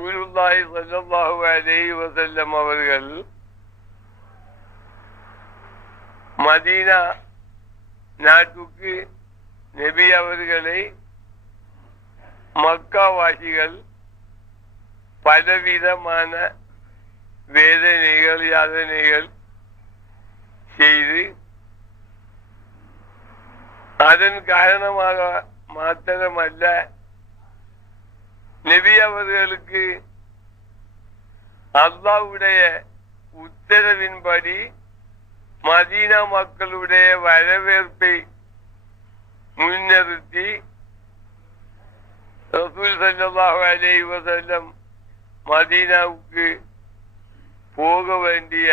ரசூலுல்லாஹி ஸல்லல்லாஹு அலைஹி வஸல்லம் அவர்கள் மதீனா நாட்டுக்கு நபி அவர்களை மக்காவாசிகள் பலவிதமான வேதனைகள் யாதனைகள் செய்து அதன் காரணமாக மாத்திரமல்ல நபி அவர்களுக்கு அல்லாஹ்வுடைய உத்தரவின்படி மதீனா மக்களுடைய வரவேற்பை முன்னிறுத்தி ரசூல் ஸல்லல்லாஹு அலைஹி வஸல்லம் மதீனாவுக்கு போக வேண்டிய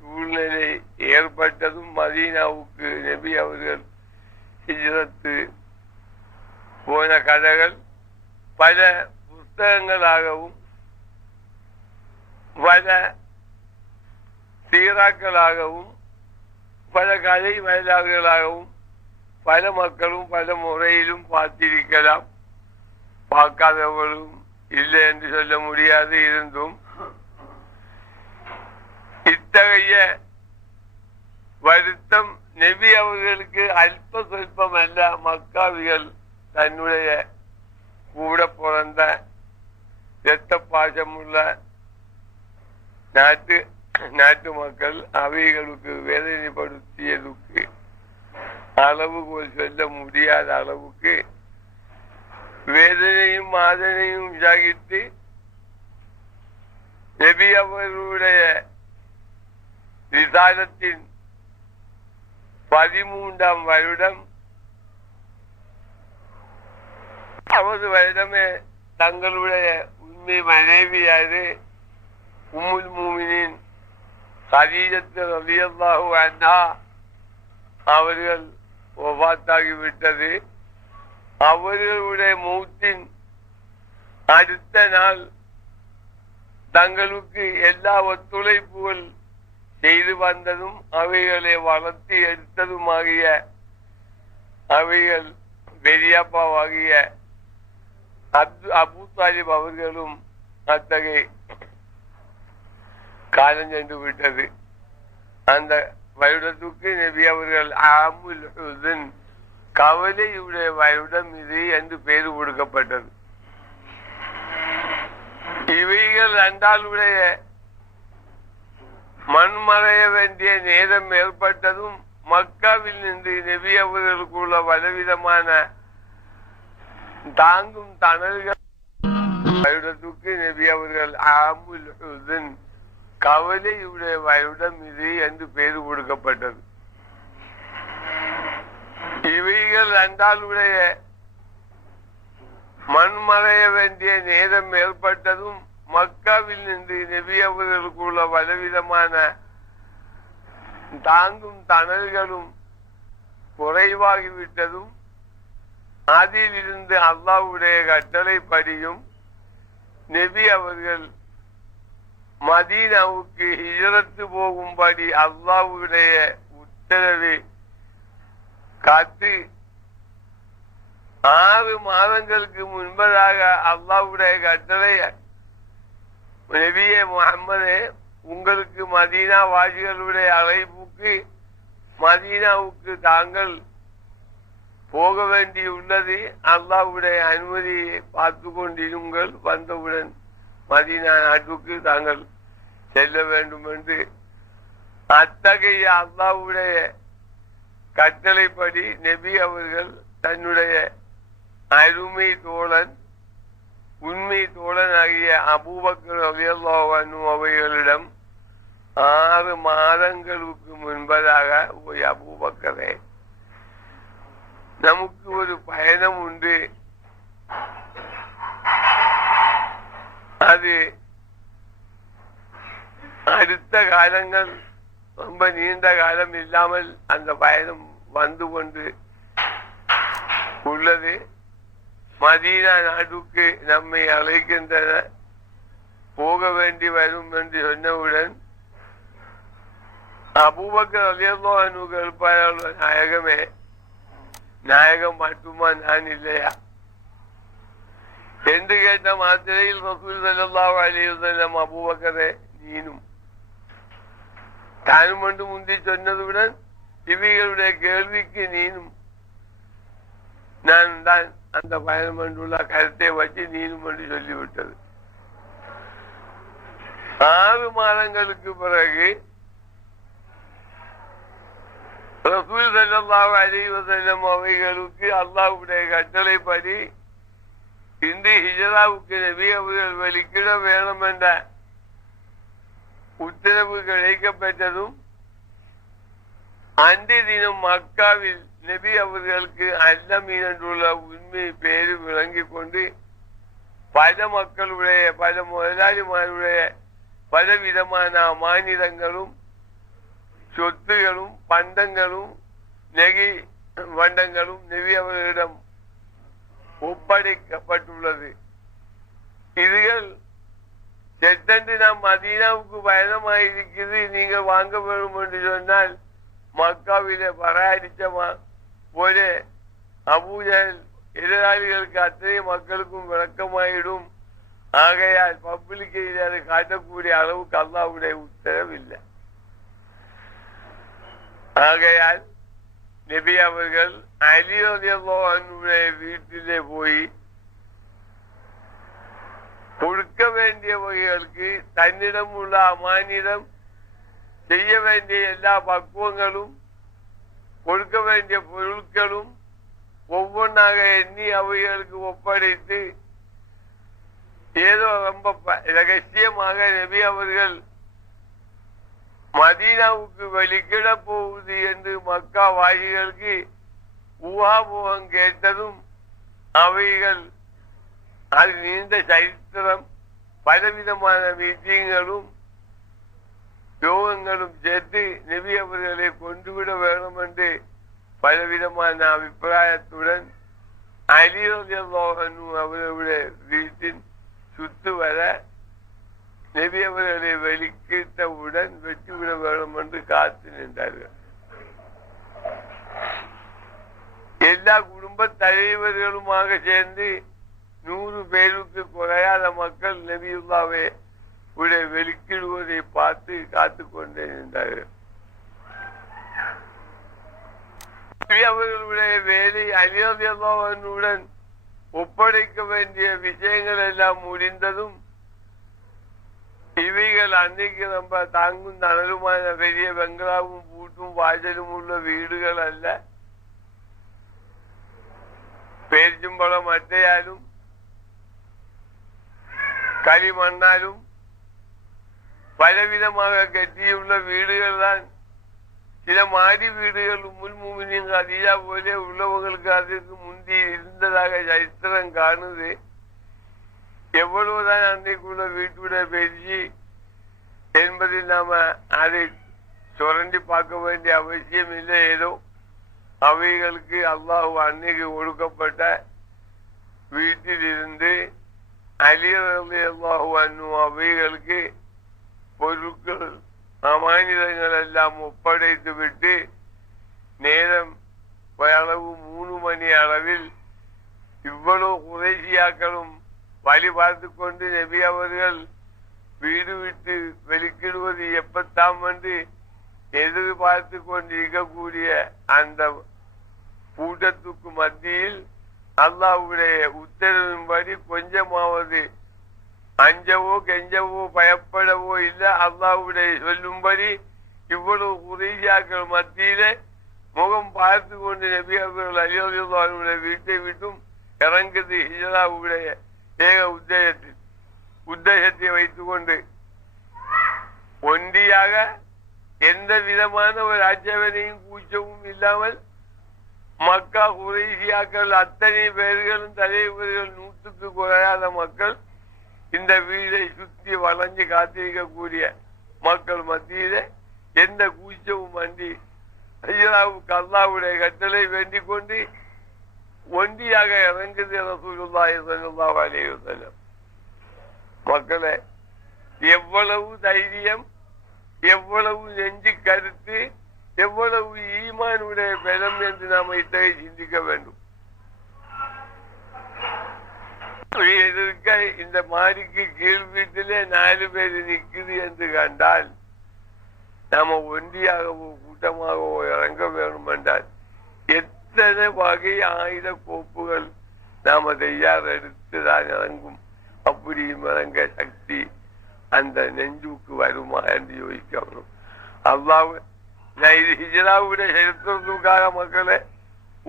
சூழ்நிலை ஏற்பட்டதும் மதீனாவுக்கு நபி அவர்கள் ஹிஜ்ரத்து போன கதைகள் பல புஸ்தகங்களாகவும் பல சீராக்களாகவும் பல கதை வரலாறுகளாகவும் பல மக்களும் பல முறையிலும் பார்த்திருக்கலாம். பார்க்காதவர்களும் இல்லை என்று சொல்ல முடியாது. இருந்தும் இத்தகைய வருத்தம் நபி அவர்களுக்கு அல்ப சொல்பம் அல்ல. மக்காவிகள் தன்னுடைய கூட பிறந்த இரத்த பாசமுள்ள நாட்டு மக்கள் அவைகளுக்கு வேதனைப்படுத்தியதுக்கு அளவுகோல் சொல்ல முடியாத அளவுக்கு வேதனையும் மாதனையும் ஜாகித்து நபி அவர்களுடைய ரிசாலத்தின் 13ஆம் வருடம் வருடமே தங்களுடைய உண்மை மனைவியாரு உம்முல் மூமினின் கதீஜத்து ரலியல்லாஹு அன்ஹா அவர்கள் வஃபாத்தாகிவிட்டது. அவர்களுடைய மௌத்தின் அடுத்த நாள் தங்களுக்கு எல்லா ஒத்துழைப்புகள் செய்து வந்ததும் அவைகளை வளர்த்து எடுத்ததுமாகிய அவைகள் பெரியப்பாவாகிய அபூ தாலிப் அவர்களும் அத்தகைய காலம் சென்று விட்டது. அந்த வருடத்துக்கு நபி அவர்கள் ஆமுல் ஹுஸ்ன் கவலையுடைய வருடம் இது என்று பெயர் கொடுக்கப்பட்டது. இவைகள் ரெண்டாளுடைய மண்மறைய வேண்டிய நேரம் ஏற்பட்டதும் மக்காவில் நின்று நபி அவர்களுக்குள்ள பலவிதமான தாங்கும் தணல்கள் வருடத்துக்கு நபி அவர்கள் ஆமுல் ஹுஸ்ன் கவலையுடைய வருடம் இது என்று பெயர் கொடுக்கப்பட்டது. இவைகள் ரெண்டாளுடைய மண்மறைய வேண்டிய நேரம் ஏற்பட்டதும் மக்காவில் நின்று நபி அவர்களுக்குள்ள பலவிதமான தாங்கும் தணல்களும் குறைவாகிவிட்டதும் அதில் இருந்து அல்லாஹ்வுடைய கட்டளைப்படியும் நபி அவர்கள் மதீனாவுக்கு ஹிஜ்ரத்து போகும்படி அல்லாஹ்வுடைய உத்தரவை காத்து 6 மாதங்களுக்கு முன்பதாக அல்லாஹ்வுடைய கட்டளை நபியே முஹம்மதே உங்களுக்கு மதீனா வாசிகளுடைய அழைப்புக்கு மதீனாவுக்கு தாங்கள் போக வேண்டியுள்ளது. அல்லாஹ்வுடைய அனுமதியை பார்த்து கொண்டிருங்கள். வந்தவுடன் மதீனா நாட்டுக்கு தாங்கள் செல்ல வேண்டும் என்று அத்தகைய அல்லாஹ்வுடைய கட்டளைப்படி நபி அவர்கள் தன்னுடைய அருமை தோழன் உண்மை தோழன் ஆகிய அபூபக்கர் ரலியல்லாஹு அன்ஹு அவைகளிடம் 6 மாதங்களுக்கு முன்பதாக போய் அபூபக்கரே நமக்கு ஒரு பயணம் உண்டு. அது அடுத்த காலங்கள் ரொம்ப நீண்ட காலம் இல்லாமல் அந்த பயணம் வந்து கொண்டு உள்ளது. மதீனா நாட்டுக்கு நம்மை அழைக்கின்றன, போக வேண்டி வரும் என்று சொன்னவுடன் அபூபக்கர் ரலியல்லாஹு அன்ஹு கேட்பார்கள், நாயகமே, நாயகம் மட்டுமா நான் இல்லையா? என்று கேட்ட மாத்திரையில் ரசூல் ஸல்லல்லாஹு அலைஹி வஸல்லம் அபூபக்கரே நீனும் தானும் என்று முந்தி சொன்னதுடன் இவைகளுடைய கேள்விக்கு நீனும் நான் தான் அந்த பயணம் என்றுள்ள கருத்தை வச்சு நீனும் என்று சொல்லிவிட்டது. 6 மாதங்களுக்கு பிறகு ரசூல் ஸல்லல்லாஹு அலைஹி வஸல்லம் அவைகளுக்கு அல்லாஹ்வுடைய கட்டளைப்படி இந்த ஹிஜ்ராவுக்கு நபி அவர்கள் வெளிக்கிட வேணும் என்ற உத்தரவு கிடைக்கப்பட்டதும் அன்றைய தினம் மக்காவில் நபி அவர்களுக்கு அல்லமீன் என்றுள்ள உண்மை பேரு விளங்கிக் கொண்டு பல மக்களுடைய பல முதலாளிமாருடைய பலவிதமான அமானிதங்களும் சொத்துகளும் பண்டங்களும் நெகி வண்டங்களும் நபி அவர்களிடம் ஒப்படைக்கப்பட்டுள்ளது. இதுகள் செட்டன்று நாம் மதீனாவுக்கு பயணமாயிருக்கிறது, நீங்கள் வாங்க வேண்டும் என்று சொன்னால் மக்காவிலே பராடிச்ச போல அபூஜல் எதிராளிகளுக்கு அத்தனை மக்களுக்கும் விளக்கமாயிடும். ஆகையால் பப்ளிக்கில் அதை காட்டக்கூடிய அளவுக்கு அல்லாஹ்வுடைய உத்தரவில்லை. ஆகையால் நபி அவர்கள் அலி ரலியல்லாஹு அன்ஹுடைய வீட்டிலே போய் கொடுக்க வேண்டிய வகைகளுக்கு தன்னிடம் உள்ள அமானிடம் செய்ய வேண்டிய எல்லா பக்குவங்களும் கொடுக்க வேண்டிய பொருட்களும் ஒவ்வொன்றாக எண்ணி அவைகளுக்கு ஒப்படைத்து ஏதோ ரொம்ப ரகசியமாக நபி அவர்கள் மதீனாவுக்கு வெளிக்கிட போகுது என்று மக்கா வாசிகளுக்கு ஊகாபோகம் கேட்டதும் அவைகள் அது நீண்ட சரித்திரம் பலவிதமான மீட்டிங்களும் யோகங்களும் சேர்த்து நபி அவர்களை கொண்டுவிட வேண்டும் என்று பலவிதமான அபிப்பிராயத்துடன் அலி ரலியல்லாஹு அன்ஹு அவர்களுடைய வீட்டின் சுத்து வர நபி அவர்களை வெளிக்கிட்டவுடன் வெற்றிவிட வேண்டும் என்று காத்து நின்றார்கள். எல்லா குடும்ப தலைவர்களுமாக சேர்ந்து 100 பேருக்கு குறையாத மக்கள் நபியுல்லாவை வெளிக்கிடுவதை பார்த்து காத்து கொண்டே நின்றார்கள். அவர்களுடைய வேலை அலி ரலியல்லாஹு அன்ஹுவுடன் ஒப்படைக்க வேண்டிய விஷயங்கள் எல்லாம் முடிந்ததும் இவைகள் அன்னைக்கு நம்ம தாங்கும் தனலுமான பெரிய பெங்களாவும் பூட்டும் வாசலும் உள்ள வீடுகள் அல்ல, பேச்சும்பழம் அட்டையாலும் களிமண்ணாலும் பலவிதமாக கட்டியுள்ள வீடுகள் தான். சில மாடி வீடுகள் முன்முமினின் அதிகா போல உள்ளவங்களுக்கு அதற்கு முந்தி இருந்ததாக சரித்திரம் காணுது. எவ்வளவுதான் அன்றைக்குள்ள வீட்டுடைய பேச்சு என்பதில் நாம அதை சுரண்டி பார்க்க வேண்டிய அவசியம் இல்லை. ஏதோ அவைகளுக்கு அல்லாஹ் அன்னைக்கு ஒடுக்கப்பட்ட வீட்டில் இருந்து அலி ரலியல்லாஹு அன்ஹு அவைகளுக்கு பொருட்கள் அமானிதங்கள் எல்லாம் ஒப்படைத்து விட்டு நேரம் அளவு 3 மணி அளவில் இவ்வளவு குறைசியாக்களும் வழி பார்த்து கொண்டு நபி அவர்கள் வீடு விட்டு வெளிக்கிடுவது எப்பத்தாம் என்று எதிர்பார்த்து கொண்டிருக்கக்கூடிய அந்த கூட்டத்துக்கு மத்தியில் அல்லாஹ்வுடைய உத்தரவின்படி கொஞ்சமாவது அஞ்சவோ கெஞ்சவோ பயப்படவோ இல்லை. அல்லாஹ்வுடைய சொல்லும்படி இவ்வளவு குறைசியாக்கள் மத்தியிலே முகம் பார்த்து கொண்டு நபி அவர்கள் அலி ரலியல்லாஹு அன்ஹுடைய வீட்டை விட்டும் இறங்குது. ஹிஜ்ராவுடைய ஏக உத்தேசத்தை வைத்துக் கொண்டு ஒன்றியாக எந்த விதமான ஒரு ஆட்சேபனையும் கூச்சமும் இல்லாமல் மக்கா குறைசியாக்கள் அத்தனை பேர்களும் தலைவர்கள் 100க்கு குறையாத மக்கள் இந்த வீடை சுற்றி வளைஞ்சு காத்திருக்கக்கூடிய மக்கள் மத்தியில எந்த கூச்சமும் அண்டி ஹிஜ்ராவுக்கு அல்லாஹ்வுடைய கட்டளை வேண்டிக் கொண்டு ஒன்றியாக இறங்குது ரசூலுல்லாஹி ஸல்லல்லாஹு அலைஹி வஸல்லம். மக்களே, எவ்வளவு தைரியம், எவ்வளவு நெஞ்சு கருத்து, எவ்வளவு ஈமானுடைய பலம் என்று நாம் இத்தகைய சிந்திக்க வேண்டும். எதிர்க்க இந்த மாடிக்கு கீழ் வீட்டிலே 4 பேர் நிற்குது என்று கண்டால் நாம ஒன்றியாகவோ கூட்டமாகவோ இறங்க வேணும் என்றால் எத்தனை வகை ஆயுத கோப்புகள் நாம தயார் எடுத்துதான் இறங்கும். அப்படி இறங்க சக்தி அந்த நெஞ்சுக்கு வருமா என்று யோசிக்கணும். அல்லாஹ் நான் இது ஹிஜ்ராவுடைய சரித்திரத்துக்காக மக்களை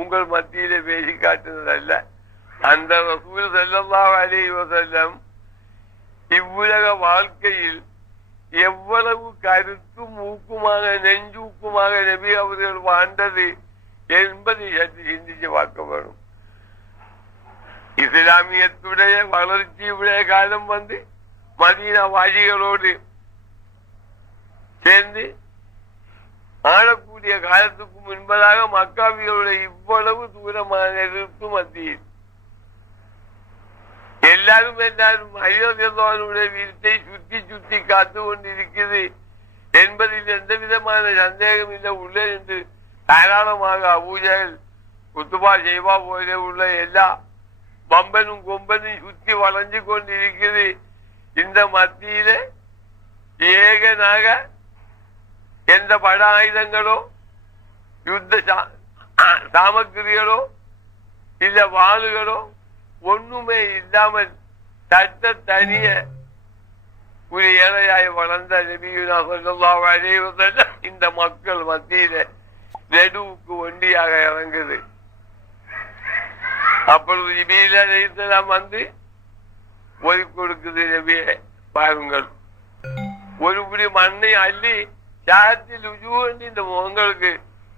உங்கள் மத்தியிலே பேசி காட்டுனதல்ல. அந்த ரசூல் ஸல்லல்லாஹு அலைஹி வஸல்லம் இவ்வுலக வாழ்க்கையில் எவ்வளவு கருத்தும் ஊக்குமாக நெஞ்சூக்குமாக நபி அவர்கள் வாழ்ந்தது என்பதை சற்று சிந்திச்சு பார்க்க வேணும். இஸ்லாமியத்துடைய வளர்ச்சியுடைய காலம் வந்து மதீனா வாசிகளோடு சேர்ந்து ஆளக்கூடிய காலத்துக்கு முன்பதாக மக்காவிகளுடைய இவ்வளவு தூரமான எதிர்ப்பு மத்தியில் எல்லாரும் அயோத்தியனுடைய வீட்டை சுற்றி சுற்றி காத்து கொண்டிருக்கிறது என்பதில் எந்த விதமான சந்தேகம் இல்லை. உள்ளே என்று தாராளமாக அபூஜல் குத்துபா செய்வா போல உள்ள எல்லா பம்பனும் கொம்பனும் சுற்றி வளைஞ்சு கொண்டிருக்கிறது. இந்த மத்தியில ஏகனாக எந்த பட ஆயுதங்களோ யுத்த சாமக்கிரிகளோ இல்ல வாளுகளோ ஒண்ணுமே இல்லாமல் சட்ட தனிய ஒரு ஏழையாய் வளர்ந்த நபியுனா ஸல்லல்லாஹு அலைஹி வஸல்லம் இந்த மக்கள் மத்தியில நெடுவுக்கு ஒண்டியாக இறங்குது. அப்பொழுது ஜிப்ரீல் அலைஹிஸ்ஸலாம் வந்து ஒதுக்கி கொடுக்குது. நபியே பாருங்கள், ஒரு புடி மண்ணை அள்ளி சாத்தில் உஜூன்னு இந்த முகங்களுக்கு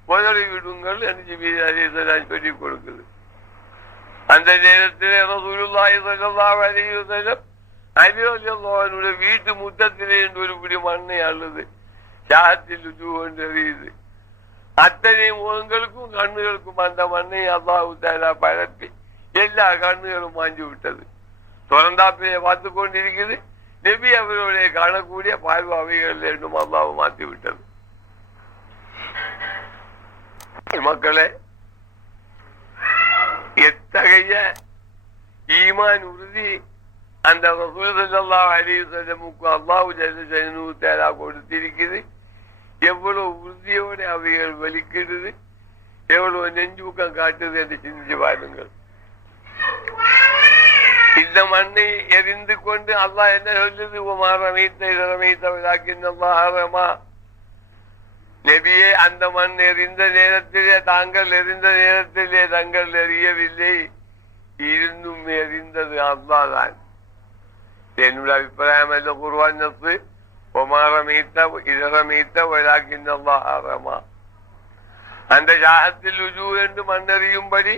முதலி விடுங்கள் என்று ஜிப்ரீல் அலைஹிஸ்ஸலாம் சொல்லி கொடுக்குது. அந்த நேரத்திலே ரசூலுல்லாஹி ஸல்லல்லாஹு அலைஹி வஸல்லம் அலி ரலியல்லாஹு அன்ஹுடைய வீட்டு முற்றத்திலே ஒரு பிடி மண்ணை அள்ளுது. சாத்தில் உஜூன்னு எறியுது. அத்தனை முகங்களுக்கும் கண்ணுகளுக்கும் அந்த மண்ணை அல்லாஹ் தஆலா பரப்பி எல்லா கண்ணுகளும் மாஞ்சி விட்டது. திறந்தாப்பிலே பார்த்து கொண்டிருக்கிறது. நபி அவர்களுடைய காணக்கூடிய பார்வைகள் என்றும் அல்லாஹ் மாற்றி விட்டது. மக்களே, எத்தகைய ஈமான் உறுதி அந்த ரசூல் ஸல்லல்லாஹு அலைஹி வஸல்லமுக்கு அல்லாஹ் ஜல்ல ஜலாலுஹு தஆலா கொடுத்திருக்கிறது. எவ்வளவு உறுதியோடு அவைகள் வெளிக்கிடுது, எவ்வளவு நெஞ்சூக்கம் காட்டுது என்று சிந்திச்சு பாருங்கள். இந்த மண்ணை எரிந்து கொண்டு அல்லாஹ் என்ன சொல்லுது? நபியே, அந்த மண் எரிந்த நேரத்திலே தாங்கள் எரிந்த நேரத்திலே தாங்கள் எரியவில்லை, இருந்தும் எரிந்தது அல்லாஹ் தான். என்னுடைய அபிப்பிராயம் அல்ல குர்ஆன் நஸ் அந்த ஜாஹத்தில் உஜூ என்று மண்ணெறியும்படி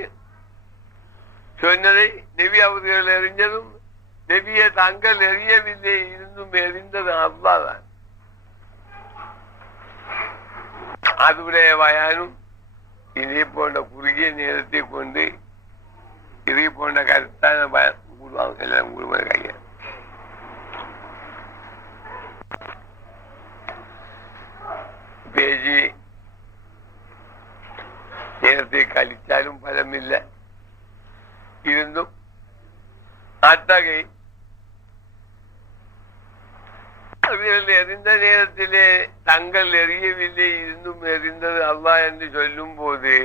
சொன்னதை நபி அவர்கள் எறிஞ்சதும் நபியை தாங்கள் எரியவில்லை, இருந்தும் எரிந்தது அல்லாஹ் தான். அதுடைய வயானும் இதே போன்ற குறுகிய நேரத்தை கொண்டு இதே போன்ற கருத்தான எல்லாம் கைய பேசி நேரத்தை கழித்தாலும் பலமில்லை. இருந்தும் அத்தகை எரிந்த நேரத்திலே தங்கள் எரியவில்லை, இருந்தும் எரிந்தது அல்லாஹ் என்று சொல்லும் போது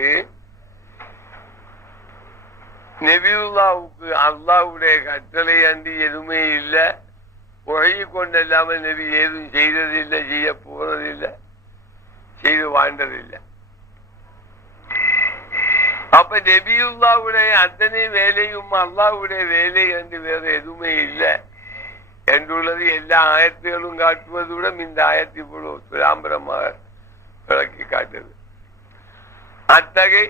நபியுல்லாவுக்கு அல்லாஹ்வுடைய கட்டளை அன்றி எதுவுமே இல்லை. உழையை கொண்டல்லாமல் நபி ஏதும் செய்ததில்லை, செய்ய போறதில்லை, செய்து வாழ்ந்ததில்லை. அப்ப நபியுல்லாவுடைய அத்தனை வேலையும் அல்லாஹ்வுடைய வேலை என்று வேற எதுவுமே இல்லை என்றுள்ளது எல்லா ஆயத்துகளும் காட்டுவதுடன் இந்த ஆயத்தை இவ்வளவு சுராம்பரமாக விளக்கி காட்டுது. அத்தகை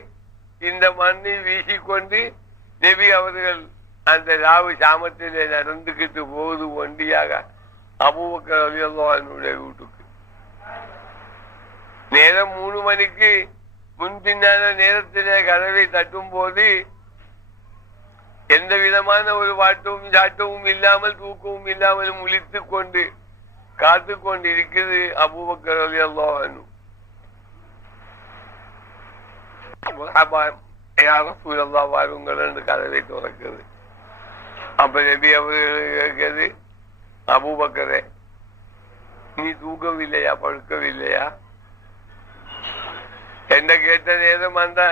இந்த மண்ணை வீசிக்கொண்டு நபி அவர்கள் அந்த ராவு சாமத்திலே நடந்துகிட்டு போகுது ஒண்டியாக அபூபக்கர் ரலியல்லாஹு அன்ஹுடைய வீட்டுக்கு. நேரம் 3 மணிக்கு முன்பின்னான நேரத்திலே கதவை தட்டும் போது எந்த விதமான ஒரு வாட்டமும் சாட்டமும் இல்லாமல் தூக்கமும் இல்லாமல் முழித்துக் கொண்டு காத்து கொண்டு இருக்குது அபூபக்கர் ரலியல்லாஹு அன்ஹு. யா ரசூலல்லாஹ் வாருங்கள் என்று கதவை திறக்குது. அப்ப நபி அவர்கள் கேட்கிறது, அபூபக்கரே நீ தூங்கவில்லையா, படுக்கவில்லையா என்ன கேட்ட நேரம் அந்த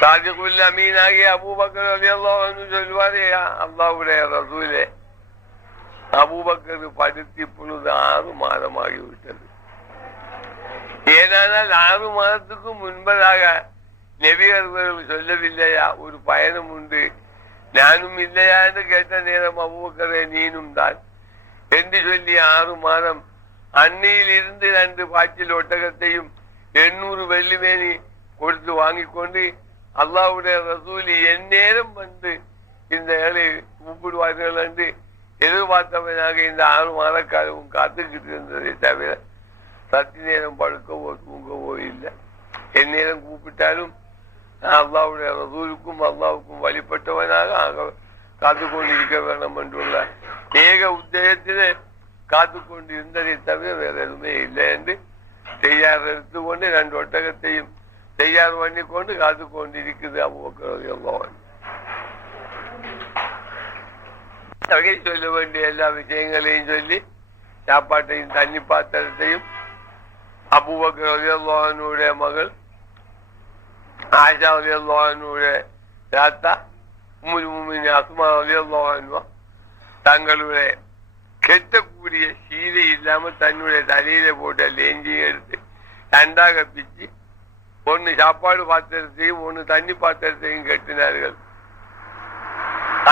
சாதிக்குள்ள அமீனாகி அபூபக்கர் ரலியல்லாஹு அன்ஹு சொல்வாரே, அல்லாஹ்வுடைய ரசூலே அபூபக்கர் படுத்து இப்பொழுது 6 மாதமாகிவிட்டது. ஏனால் 6 மாதத்துக்கு முன்பதாக நபி அவர்கள் சொல்லவில்லையா ஒரு பயணம் உண்டு, நானும் இல்லையா என்று கேட்ட நேரம் அபூபக்கரே நீனும் தான் என்று சொல்லி 6 மாதம் அன்னையில் இருந்து 2 பாய்ச்சல் ஒட்டகத்தையும் 800 வெள்ளிமேனி கொடுத்து வாங்கி கொண்டு அல்லாஹ்வுடைய ரசூல் எந்நேரம் வந்து இந்த ஏழை கூப்பிடுவார்கள் என்று எதிர்பார்த்தவனாக இந்த 6 மாத காலமும் காத்துக்கிட்டு இருந்ததை தவிர சத்தி நேரம் படுக்கவோ தூங்கவோ இல்லை. எந்நேரம் கூப்பிட்டாலும் அல்லாஹ்வுடைய ரசூலுக்கும் அல்லாஹ்வுக்கும் வழிபட்டவனாக காத்து கொண்டிருக்க வேண்டும் என்றுள்ள ஏக உத்தேசத்திலே காத்து கொண்டு இருந்ததை தவிர வேற எதுவுமே இல்லை என்று செய்யார் எடுத்துக்கொண்டு 2 ஒட்டகத்தையும் செய்யார் பண்ணி கொண்டு காத்து கொண்டு இருக்குது அபூபக்கர் ரலியல்லாஹு அன்ஹு. சொல்ல வேண்டிய எல்லா விஷயங்களையும் சொல்லி சாப்பாட்டையும் தண்ணி பாத்திரத்தையும் அபூபக்கர் ரலியல்லாஹு அன்ஹுடைய மகள் ஆயிஷா ரலியல்லாஹு அன்ஹுடைய தாத்தா உம்முல் முஃமினீன் அஸ்மா ரலியல்லாஹு அன்ஹா தங்களுடைய கெட்டக்கூடிய சீலை இல்லாம தன்னுடைய தலையில போட்ட லேஞ்சியும் எடுத்து 2ஆக பிச்சு 1 சாப்பாடு பாத்திரத்தையும் 1 தண்ணி பாத்திரத்தையும் கட்டினார்கள்.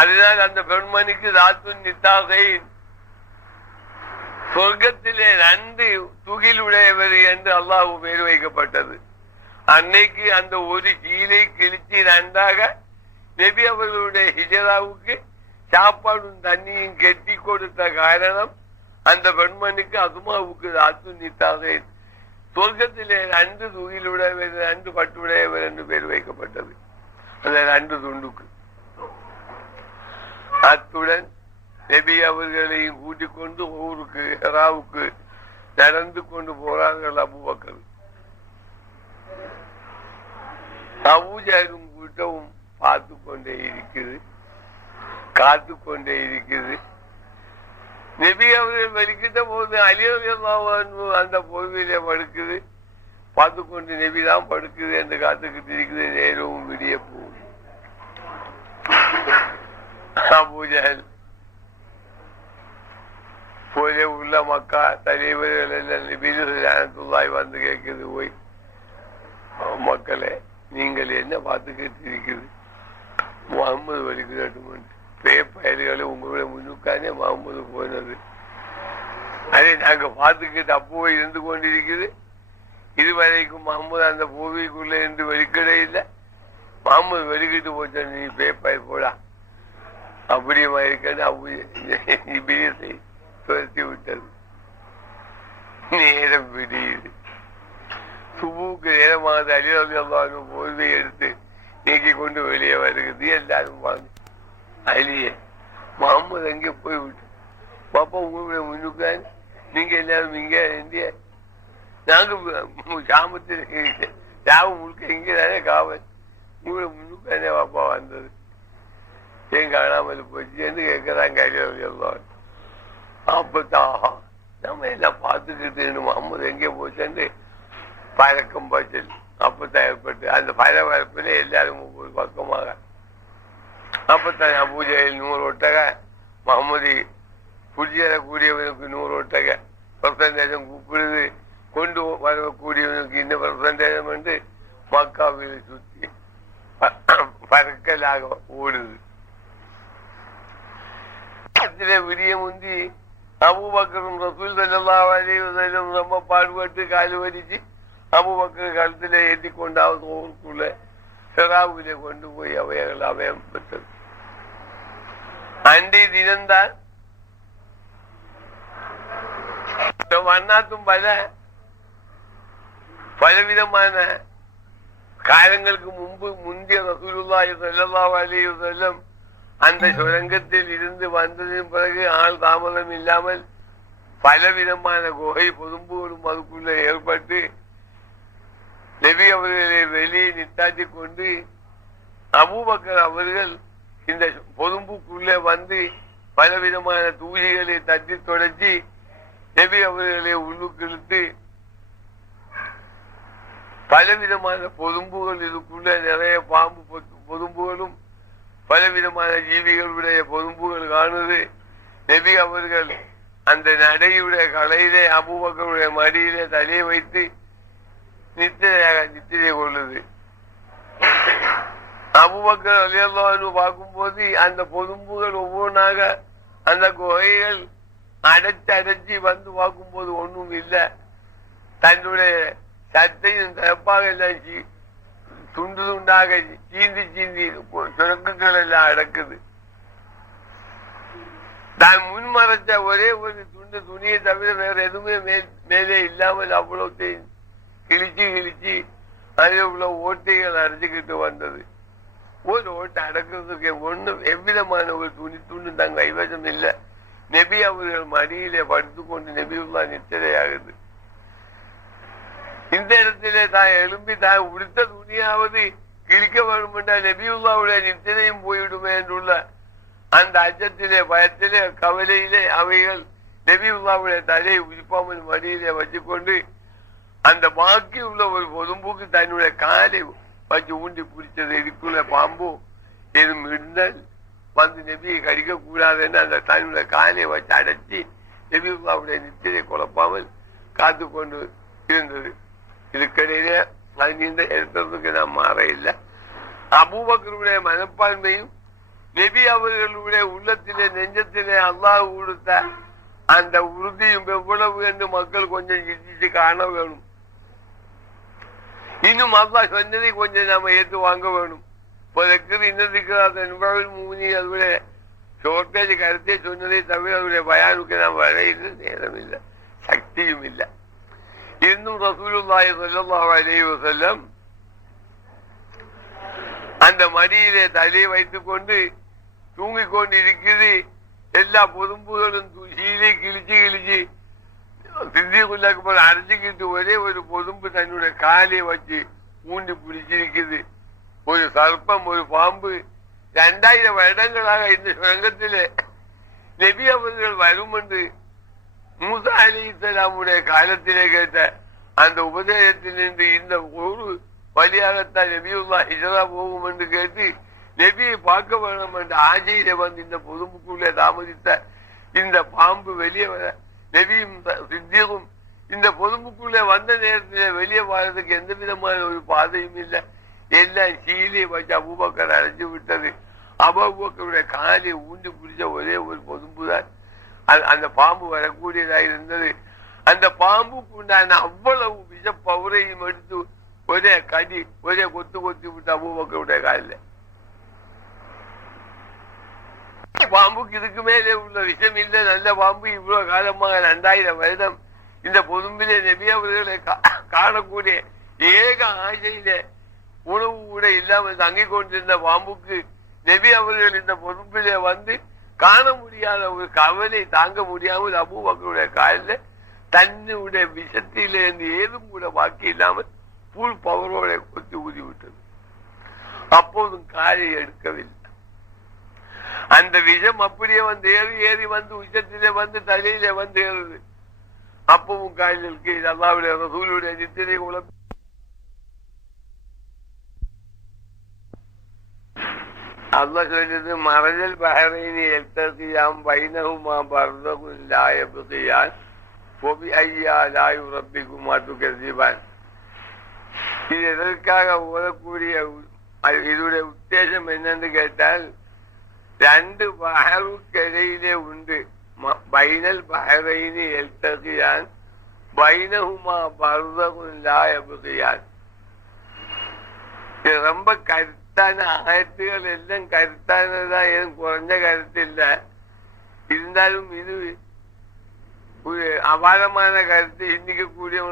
அதனால் அந்த பெண்மணிக்கு ராத்துன் நித்தாகை சொர்க்கத்திலே 2 துகிலுடையவர் என்று அல்லாஹ் பேர் வைக்கப்பட்டது. அன்னைக்கு அந்த ஒரு சீலை கிழிச்சு 2ஆக நபி அவர்களுடைய ஹிஜராவுக்கு சாப்பாடும் தண்ணியும் கெட்டி கொடுத்த காரணம் அந்த பெண்மணிக்கு அசுமாவுக்கு ராத்துன் நித்தாகை சொர்க்கத்திலே 2 துகிலுடையவர் 2 பட்டுடையவர் என்று பேர் வைக்கப்பட்டது அந்த 2 துண்டுக்கு. அத்துடன் நபி அவர்களையும் கூட்டிக் கொண்டு ஊருக்கு ஹெராவுக்கு நடந்து கொண்டு போறார்கள் அபூபக்கர். அபூஜஹலும் கூட்டவும் பார்த்து கொண்டே இருக்குது, காத்து கொண்டே இருக்குது. நபி அவர்கள் வெளிக்கிட்ட போது அலி ரலியல்லாஹு அன்ஹு அந்த பொறுமையிலே படுக்குது, பார்த்து கொண்டு நபிதான் படுக்குது என்று காத்துக்கிட்டு இருக்குது. நேரமும் விடிய போகுது. அபூஜஹல் போல உள்ள மக்கா தலைவர்கள் எல்லாம் நபி வந்து கேட்குது, போய் மக்களே நீங்கள் என்ன பார்த்துக்கிட்டு இருக்குது, முகம்மது வலிக்குது பேப்பயல்களை உங்களுடைய முன்னுக்கானே முகம்மது போனது, அதை நாங்க பார்த்துக்கிட்டு அப்போ இருந்து கொண்டிருக்குது. இதுவரைக்கும் முகம்மது அந்த பூமிக்குள்ள இருந்து வெளிக்கடை இல்லை, முகம்மது வெளிக்கிட்டு போச்ச நீ பேப்பயல் போடா அப்படியுமா இருக்க துரத்தி விட்டது. நேரம் விடியுது, சுபுக்கு நேரமானது. அலி ரலியல்லாஹு அன்ஹு போர்வை எடுத்து நீக்கி கொண்டு வெளியே வருகிறது. எல்லாரும் வாங்க அலியே முகம்மது அங்கே போய் விட்டு பாப்பா உங்களுடைய முன்னுக்கான் நீங்க எல்லாரும் இங்க இந்திய நாங்க சாமத்தில் ராவு முழுக்க இங்கே தானே காவல், உங்களுடைய முன்னுக்கானே பாப்பா வந்தது ஏன் காணாமல் போச்சு என்று கேட்கிறாங்க அலி ரலியல்லாஹு அன்ஹு. அப்பதான் நம்ம எல்லாம் பார்த்துக்கிட்டு முகம்மது எங்கே போச்சு பழக்கம் பச்சல் அப்பத்தான் ஏற்பட்டு அந்த பரபரப்பில் எல்லாரும் ஒவ்வொரு பக்கமாக. அப்பத்தான் அபூஜஹல் 100 ஒட்டக, முகம்மது குடியேறக்கூடியவனுக்கு 100 ஒட்டக பர்சன்டேஜம் கூப்பிடுது, கொண்டு வரக்கூடியவனுக்கு இன்னும் பர்சன்டேஜம் என்று மக்காவில் சுற்றி பறக்கலாக ஓடுது. விடிய முந்தி அபூபக்கரும் ரசூல் ஸல்லல்லாஹு அலைஹி வஸல்லம் ரொம்ப பாடுபட்டு காலு வலிச்சு அபூபக்கர் கழுத்துல ஏற்றி கொண்டாவது ஊருக்குள்ள ஹெராவிலே கொண்டு போய் அவைகள் அபயம் பெற்றது. அன்றைய தினம்தான் அண்ணாத்தும் பலவிதமான காலங்களுக்கு முந்தைய ரசூலுல்லாஹி ஸல்லல்லாஹு அலைஹி வஸல்லம் அந்த சுரங்கத்தில் இருந்து வந்ததின் பிறகு ஆள் தாமதம் இல்லாமல் பலவிதமான குகை பொதும்புகளும் அதுக்குள்ள ஏற்பட்டு நபி அவர்களை வெளியே நித்தாட்டி கொண்டு அபூபக்கர் அவர்கள் இந்த பொதும்புக்குள்ளே வந்து பலவிதமான தூசிகளை தட்டி தொடச்சி நபி அவர்களை உள்ளுக்கு இழுத்து பலவிதமான பொதும்புகள் இதுக்குள்ள நிறைய பாம்பு பொதும்புகளும் பலவிதமான ஜீவிகளுடைய பொதும்புகள் காணுது. நபி அவர்கள் அந்த நடையுடைய கலையிலே அபூபக்கருடைய மடியிலே தலையை வைத்து நித்திரை கொள்ளுது. அபூபக்கர் ரலியல்லாஹு அன்ஹு பார்க்கும்போது அந்த பொதும்புகள் ஒவ்வொன்றாக அந்த குகைகள் அடைச்சி வந்து பார்க்கும்போது ஒண்ணும் இல்லை. தன்னுடைய சத்தையும் தரப்பாக எல்லாம் துண்டு துண்டாக சீந்தி சுரக்கங்கள் எல்லாம் அடக்குது. தான் முன்மறைச்ச ஒரே ஒரு துண்டு துணியை தவிர வேற எதுவுமே மேலே இல்லாமல் அவ்வளவு கிழிச்சு அதில் உள்ள ஓட்டைகள் அரைச்சுக்கிட்டு வந்தது. ஒரு ஓட்டை அடக்கிறதுக்கு ஒண்ணும் எவ்விதமான ஒரு துண்டு தங்க கைவசம் இல்லை. நபி அவர்கள் மடியிலே படுத்துக்கொண்டு நபியுல்லா நித்திரையாகுது. இந்த இடத்திலே தான் எழும்பி தான் உடுத்த துணியாவது கிழிக்க வேண்டும் என்றால் நபியுல்லாவுடைய நித்திரையும் போய்விடுமே என்றுள்ள அந்த அச்சத்திலே பயத்திலே கவலையிலே அவைகள் நபியுல்லாவுடைய தலையை உயிப்பாமல் மடியிலே வச்சுக்கொண்டு அந்த பாக்கி உள்ள ஒரு பொதும்புக்கு தன்னுடைய காலை வச்சு ஊண்டி பிடிச்சது. இதுக்குள்ள பாம்போ எதுவும் இருந்தால் வந்து நபியை கடிக்க கூடாதுன்னு அந்த தன்னுடைய காலையை வச்சு அடைச்சி நபியுல்லாவுடைய நித்திரை குழப்பாமல் காத்து கொண்டு இருந்தது. இதுக்கிடையிலே நீண்ட எடுத்ததுக்கு நான் மாற இல்லை. அபூபக்கருடைய மனப்பான்மையும் நபி அவர்களுடைய உள்ளத்திலே நெஞ்சத்திலே அல்லாஹ் கொடுத்த அந்த உறுதியும் எவ்வளவு என்று மக்கள் கொஞ்சம் சிந்திச்சு காண வேணும். இன்னும் அல்லாஹ் சொன்னதை கொஞ்சம் நாம ஏற்று வாங்க வேணும். இன்னதுக்கு அதன் மூணி அதனுடைய ஷோர்டேஜ் கருத்தை சொன்னதை தவிர அவருடைய பயானுக்கு நாம் வரையிறது நேரம் இல்லை, சக்தியும் இல்லை. இன்னும் ரசூலுல்லாஹி ஸல்லல்லாஹு அலைஹி வஸல்லம் அந்த மடியிலே தலையை வைத்துக் கொண்டு தூங்கிக் கொண்டு இருக்குது. எல்லா பொதும்புகளும் சீலை கிழிச்சு சித்திக்குள்ளாக்கு போல அரைச்சிக்கிட்டு ஒரே ஒரு பொதும்பு தன்னுடைய காலையை வச்சு ஊண்டி பிடிச்சிருக்குது. ஒரு சர்ப்பம், ஒரு பாம்பு 2000 வருடங்களாக இந்த சுரங்கத்திலே நபி அவர்கள் வரும் என்று மூசா அலைஹிஸ்ஸலாமுடைய காலத்திலே கேட்ட அந்த உபதேசத்திலிருந்து இந்த ஒரு வழியாகத்தான் நபியுல்லா ஹிஜ்ரா போகும் என்று கேட்டு நபியை பார்க்க வேண்டும் என்ற ஆசையிலே வந்து இந்த பொதும்புக்குள்ளே தாமதித்த இந்த பாம்பு வெளியே வர நபியும் சித்தியும் இந்த பொதும்புக்குள்ளே வந்த நேரத்திலே வெளியே வர்றதுக்கு எந்த விதமான ஒரு பாதையும் இல்லை. எல்லாம் சீலையை வச்சு அபூபக்கர் அடைஞ்சு விட்டது. அபூபக்கருடைய காலை ஊண்டி பிடிச்ச ஒரே ஒரு பொதும்புதான் அந்த பாம்பு வரக்கூடியதாக இருந்தது. அந்த பாம்புக்கு உண்டான அவ்வளவு விஷ பவுரையும் எடுத்து ஒரே கடி ஒரே கொத்து விட்டு அபூபக்கருடைய காலில். பாம்புக்கு இதுக்கு மேலே உள்ள விஷம் இல்லை. நல்ல பாம்பு இவ்வளவு காலமாக 2000 வருடம் இந்த பொதும்பிலே நபி அவர்களை காணக்கூடிய ஏக ஆசையிலே உணவு கூட இல்லாமல் தங்கிக் கொண்டிருந்த பாம்புக்கு நபி அவர்கள் இந்த பொதும்பிலே வந்து காண முடியாத ஒரு கவலை தாங்க முடியாமல் அபூபக்கருடைய காலில் தன்னுடைய விஷத்திலிருந்து ஏதும் கூட பாக்கி இல்லாமல் புல் பவரோட கொத்தி ஊதி விட்டது. அப்போதும் காலை எடுக்கவில்லை. அந்த விஷம் அப்படியே வந்து ஏறி வந்து உச்சத்திலே வந்து தலையிலே வந்து ஏறுது. அப்பவும் காய்ச்சலுக்கு அல்லாஹ்வுடைய ரசூலுடைய நித்திரை குலம் அல்லாஹ் சொல்றது மரஜல் பஹரைனி எல்தகியாம் பைனஹுமா பர்தகுன் லா யப்கியான் ஃபபி ஐயா லா யுரப்பிகுமா துகஸிபான். இது எதற்காக ஓதக்கூடிய இதனுடைய உத்தேசம் என்னன்னு கேட்டால், 2 பஹருக்கு இடையிலே உண்டு. பைனல் பஹரைனி எல்தகியான் பைனஹுமா பர்தகுன் லா யப்கியான். இது ரொம்ப கருத்தான ஆயத்துகள் எல்லாம் கருத்தானதான், எதுவும் குறைஞ்ச கருத்து இல்லை. இருந்தாலும் இது ஒரு அபாரமான கருத்து. இன்னைக்கு கூடிய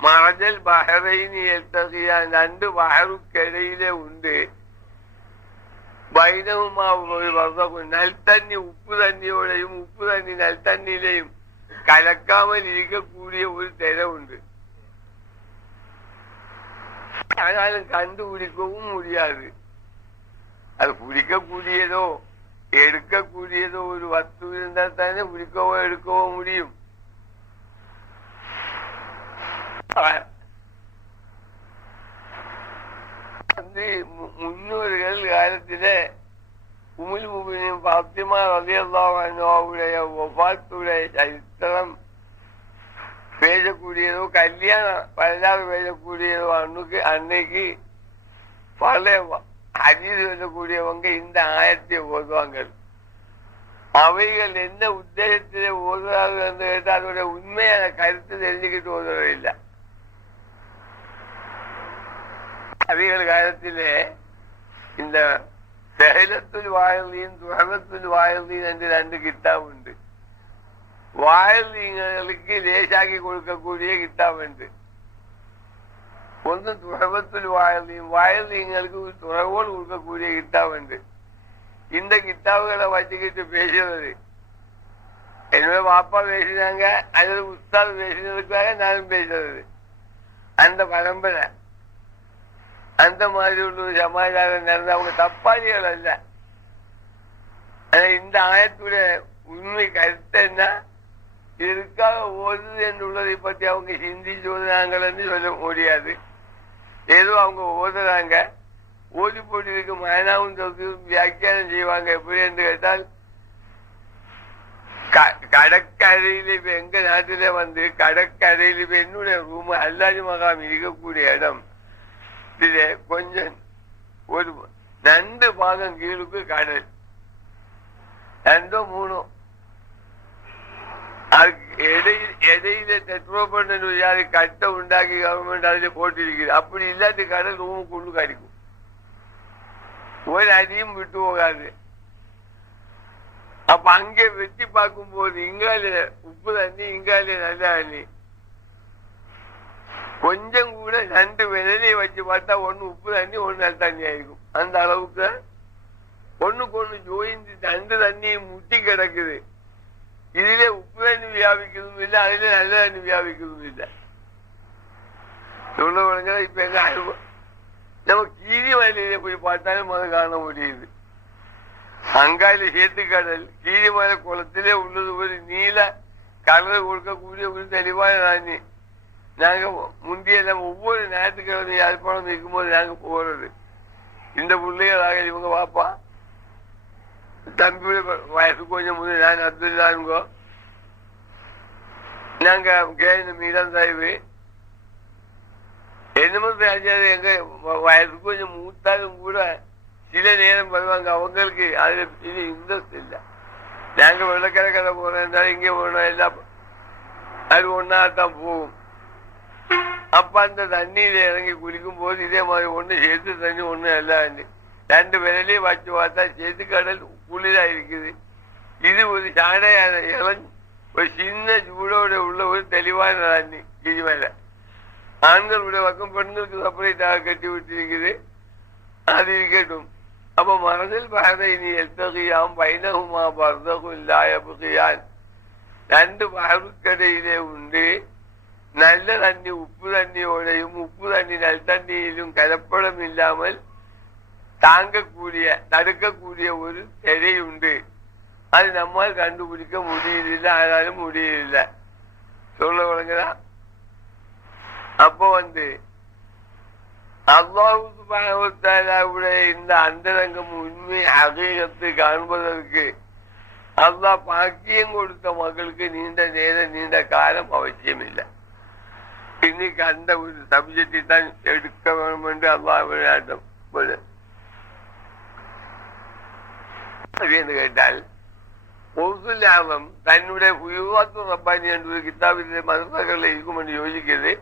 மரஜல் பஹரைனி எல்தகியான் 2 பஹருக்கு இடையிலே உண்டு. பைனவுமா நல் தண்ணி உப்பு தண்ணியோடையும் உப்பு தண்ணி நல் தண்ணியிலையும் கலக்காமல் இருக்கக்கூடிய ஒரு திரை உண்டு. ஆனாலும் கண்டுபிடிக்கவும் முடியாது. அது பிடிக்கக்கூடியதோ எடுக்கக்கூடியதோ ஒரு வஸ்து இருந்தால் தானே பிடிக்கவோ எடுக்கவோ முடியும். முன்னோர்கள் காலத்தில உமுல் முஃமினீன் ஃபாத்திமா ரலியல்லாஹு அன்ஹாவுடைய வஃபாத்துடைய சரித்திரம் பேசக்கூடியதோ கல்யாணம் வரலாறு பேசக்கூடியதோ அன்னைக்கு பல ஹதீஸ் சொல்லக்கூடியவங்க இந்த ஆயத்தை ஓதுவாங்க. அவைகள் என்ன உத்தேசத்திலே ஓதுறார்கள் என்று கேட்டால் அதோட உண்மையான கருத்து தெரிஞ்சுக்கிட்டு ஓதுவதில்லை. அவைகள் காலத்திலே இந்த சஹலத்துல் வாயிலீன் துஹமத்துல் வாயிலீன் என்று 2 கித்தாப் உண்டு. வாயிலீங்களுக்கு லேசாக்கி கொடுக்கக்கூடிய கித்தாப் உண்டு. ஒன்று துஹமத்துல் வாயிலீன், வாயிலீங்களுக்கு துறவோடு கொடுக்கக்கூடிய கித்தாப் உண்டு. இந்த கித்தாபுகளை வச்சுக்கிட்டு பேசுறது என்னோட பாப்பா பேசினாங்க அல்லது உஸ்தாது பேசினதுக்காக நானும் பேசுறது அந்த பரம்பரை. அந்த மாதிரி உள்ள ஒரு சமாச்சாரம் நடந்த அவங்க தப்பாளிகள் அல்ல. இந்த ஆயத்துடைய உண்மை கருத்து என்ன, இதற்காக ஓதுது என்றுள்ளதை பற்றி அவங்க சிந்திச்சு ஓதுனாங்கன்னு சொல்ல முடியாது. ஏதோ அவங்க ஓதுறாங்க, ஓதி போட்டிருக்கு மயனாவும் வியாக்கியானம் செய்வாங்க. எப்படி என்று கேட்டால் கடற்கரையில இப்ப எங்க நாட்டில கடற்கரையில் இப்ப என்னுடைய ரூம் அல்லாஜ் மகாம் இருக்கக்கூடிய இடம் இதுல கொஞ்சம் ஒரு 2 பாகம் கீழுக்கு கடல் 2 3 இடையில டெட்ரோபன் கட்டை உண்டாக்கி கவர்மெண்ட் அதுல போட்டிருக்குது. அப்படி இல்லாத கடல் ரூமுக்குள்ளு கிடைக்கும், ஒரு அடியும் விட்டு போகாது. அப்ப அங்கே வெட்டி பார்க்கும் போது இங்கால உப்பு தண்ணி இங்கால நல்ல தண்ணி, கொஞ்சம் கூட 2 விரலையை வச்சு பார்த்தா ஒண்ணு உப்பு தண்ணி ஒண்ணு நல்ல தண்ணி ஆயிருக்கும். அந்த அளவுக்கு ஒண்ணுக்கு ஒண்ணு ஜோயிந்து 2 தண்ணியும் முட்டி கிடக்குது. இதுல உப்பு தண்ணி வியாபிக்கிறதும் இல்லை, அதுல நல்ல தண்ணி வியாபிக்கிறதும் இல்லை. சொல்லுவாங்க இப்ப எங்க நம்ம கீரி மலையில போய் பார்த்தாலும் அதை காண முடியுது. அங்காயில சேத்துக்கடல் கீரிமலை குளத்திலே உள்ளது ஒரு நீல கலர் கொடுக்கக்கூடிய ஒரு தெளிவான தண்ணி. நாங்க முந்தைய நம்ம ஒவ்வொரு ஞாயிற்றுக்கிழமை யாழ்ப்பாணம் இருக்கும்போது நாங்க போறது. இந்த பிள்ளைகளாக இவங்க பாப்பா தம்பி வயசு கொஞ்சம் முதல் நான் அப்துல்லாருங்கோ, நாங்க கேன மீதான் சாய்வு என்னமோ பேசாது. எங்க வயசுக்கு கொஞ்சம் மூத்தாலும் கூட சில நேரம் வருவாங்க. அவங்களுக்கு அதுல இது இன்ட்ரெஸ்ட் இல்லை. நாங்க வெள்ளக்கரை கதை போறோம், இங்க போனோம், எல்லாம் அது ஒன்னாத்தான் போகும். அப்ப அந்த தண்ணியில இறங்கி குளிக்கும் போது இதே மாதிரி ஒண்ணு சேர்த்து தண்ணி ஒண்ணு எல்லாம் 2 விரலையும் வச்சு பார்த்தா சேர்த்து கடல் குளிரா இருக்குது. இது ஒரு சாடையான ஒரு சின்ன சூடோட உள்ள ஒரு தெளிவான தண்ணி. இது மேல ஆண்களுடைய பக்கம் பெண்களுக்கு செப்பரேட்டாக கட்டி விட்டு அது இருக்கட்டும். அப்ப மனதில் பகதை நீ எத்தகையாம் பைனகுமா பர்தகு இல்லாயபுகையான் 2 பகற்கடையிலே உண்டு. நல்ல தண்ணி உப்பு தண்ணியோடையும் உப்பு தண்ணி நல் தண்ணியிலும் கலப்படம் இல்லாமல் தாங்கக்கூடிய தடுக்கக்கூடிய ஒரு திரை உண்டு. அது நம்மால் கண்டுபிடிக்க முடியல, ஆனாலும் முடியல. சொல்ல வழங்குதா? அப்போ அல்லாஹ் சுப்ஹானஹு வ தஆலாவுடைய இந்த அந்தரங்கம் உண்மை ஹகீகத்தை காண்பதற்கு அல்லாஹ் பாக்கியம் கொடுத்த மக்களுக்கு நீண்ட நேரம் நீண்ட காலம் அவசியம் இல்லை. இன்னைக்கு அந்த ஒரு சப்ஜெக்டை தான் எடுக்க வேண்டும் என்று அல்லாஹ் நாட்டம் போல. என்று கேட்டால் ஒவ்வொரு தன்னுடைய உயர்வாத்து ரப்பானி என்ற ஒரு கித்தாபிலே மதர்கள் இருக்கும் என்று யோசிக்கிறது.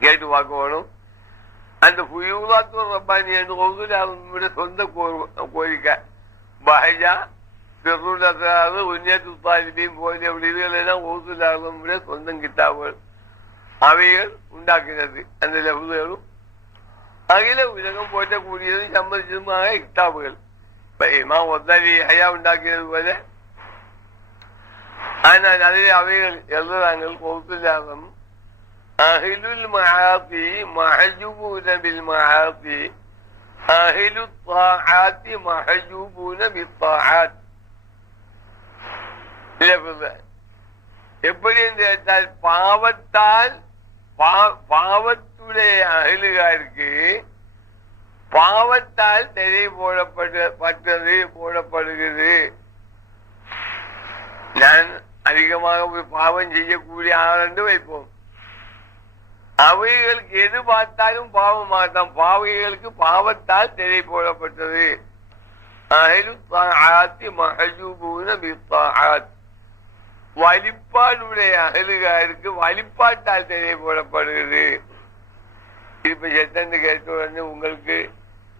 கேட்டு பார்க்கணும். அந்த உயர்வாத்து ரப்பானி என்று ஒவ்வொரு சொந்த கோரிக்கை பஹஜா பெருளாது உன்னத்து தாலிபையும் போல இதுகளெல்லாம் ஒவ்வொரு சொந்தம் கித்தாபுகள் அவைகள் உண்டாக்குகிறது. அந்த லெவல்களும் அகில உலகம் போற்றக்கூடியது சம்மதிச்சதுமாக கித்தாபுகள். இமாம் ஒத்தாரி ஹயா உண்டாக்கியது போல. ஆனால் அதில் அவைகள் எழுதுறாங்க ஒவ்வொரு அகிலுல் மஹாபி மஹஜூபூன பில் மஹாபி அஹ்லு த்வாஆத்தி மஹஜூபூன பித்வாஆத். எப்படி என்று கேட்டால் பாவத்தால் பாவத்துடைய அகலுகாருக்கு பாவத்தால் திரை போடப்படுகிறது. நான் அதிகமாக பாவம் செய்யக்கூடிய ஆள் என்று வைப்போம். அவைகளுக்கு எது பார்த்தாலும் பாவமாகத்தான், பாவைகளுக்கு பாவத்தால் திரை போடப்பட்டது. வழிபாடுடைய அகலுகாருக்கு வழிபாட்டால் திரை போடப்படுகிறது. இப்ப செத்தன்னு கேட்ட உடனே உங்களுக்கு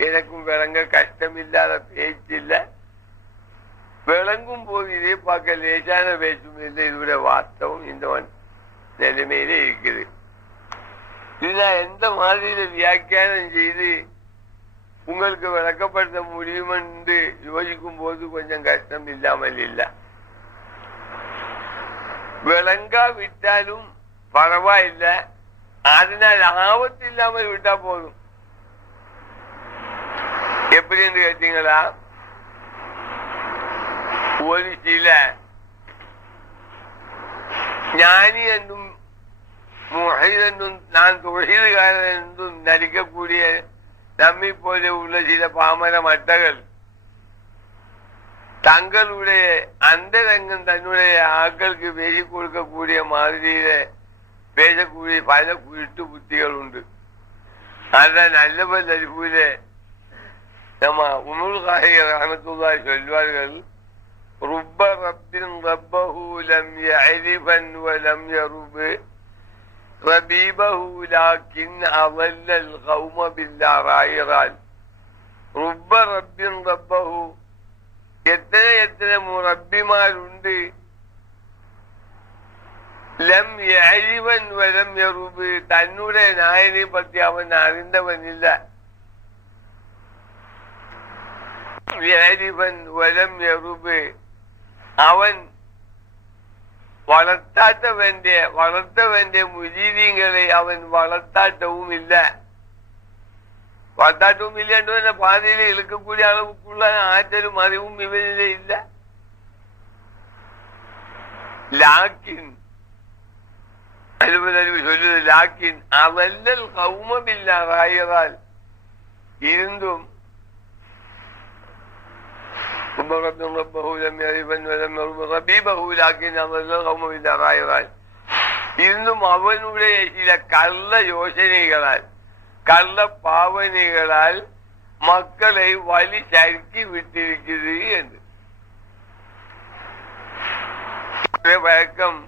எனக்கும் விளங்க கஷ்டம் இல்லாத பேச்சு இல்ல, விளங்கும் போது இதே பார்க்க லேசான பேச்சும் இல்லை. இதோட வாஸ்தவம் இந்த நிலைமையிலே இருக்குது. இதுதான் எந்த மாதிரியில வியாக்கியானம் செய்து உங்களுக்கு விளக்கப்படுத்த முடியும் என்று யோசிக்கும் போது கொஞ்சம் கஷ்டம் இல்லாமல் இல்லை. விளங்கா விட்டாலும் பரவாயில்லை, அதனால் ஆபத்து இல்லாமல் விட்டா போதும். எப்படி என்று கேட்டீங்களா, ஒரு சில ஞானி என்றும் முஹித் என்றும் நான் தொழில்காரன் என்றும் நடிக்கக்கூடிய நம்மை போல உள்ள சில பாமர மட்டர்கள் தங்களுடைய அந்த ரங்கம் தன்னுடைய ஆக்களுக்கு பேசிக் கொடுக்கக்கூடிய மாதிரியில பேசக்கூடிய பல குருட்டு புத்திகள் உண்டு. அதான் நல்ல நடிப்புல நம்ம உமுல்காஹி ரஹ்மத்துல்லாஹி சொல்வார்கள், ருப்ப ரப்பின் ரப்பஹு லம் யஅரிஃபன் வ லம் யருப் ரபீபஹு லாக்கின் அவல்லல் கௌம பில்லாஹ். ருப்ப ரப்பின் ரப்பஹு, எத்தனை ரப்பிமாருண்டு, லம் யஅரிஃபன் வ லம் யருப், தன்னுடைய நாயனை பற்றி அவன் அறிந்தவன் இல்ல. யஅரிஃபன் வ லம் யருப், அவன் வளர்த்தாட்ட வேண்டிய முஜீதீங்களை அவன் வளர்த்தாட்டவும் இல்லை. வளர்த்தாட்டவும் இல்லைன்ற பாதையில இழுக்கக்கூடிய அளவுக்குள்ள ஆற்றலும் அறிவும் இவனிலே இல்லை. லாக்கின் அறிவு சொல்லுது, லாக்கின் அவல்லல் கௌமபில்லா ராயரால் இருந்தும் இருந்தும் அவனுடைய சில கள்ள யோசனைகளால் கள்ள பாவனைகளால் மக்களை வழி சறுக்கி விட்டிருக்கிறது என்று வழக்கம்.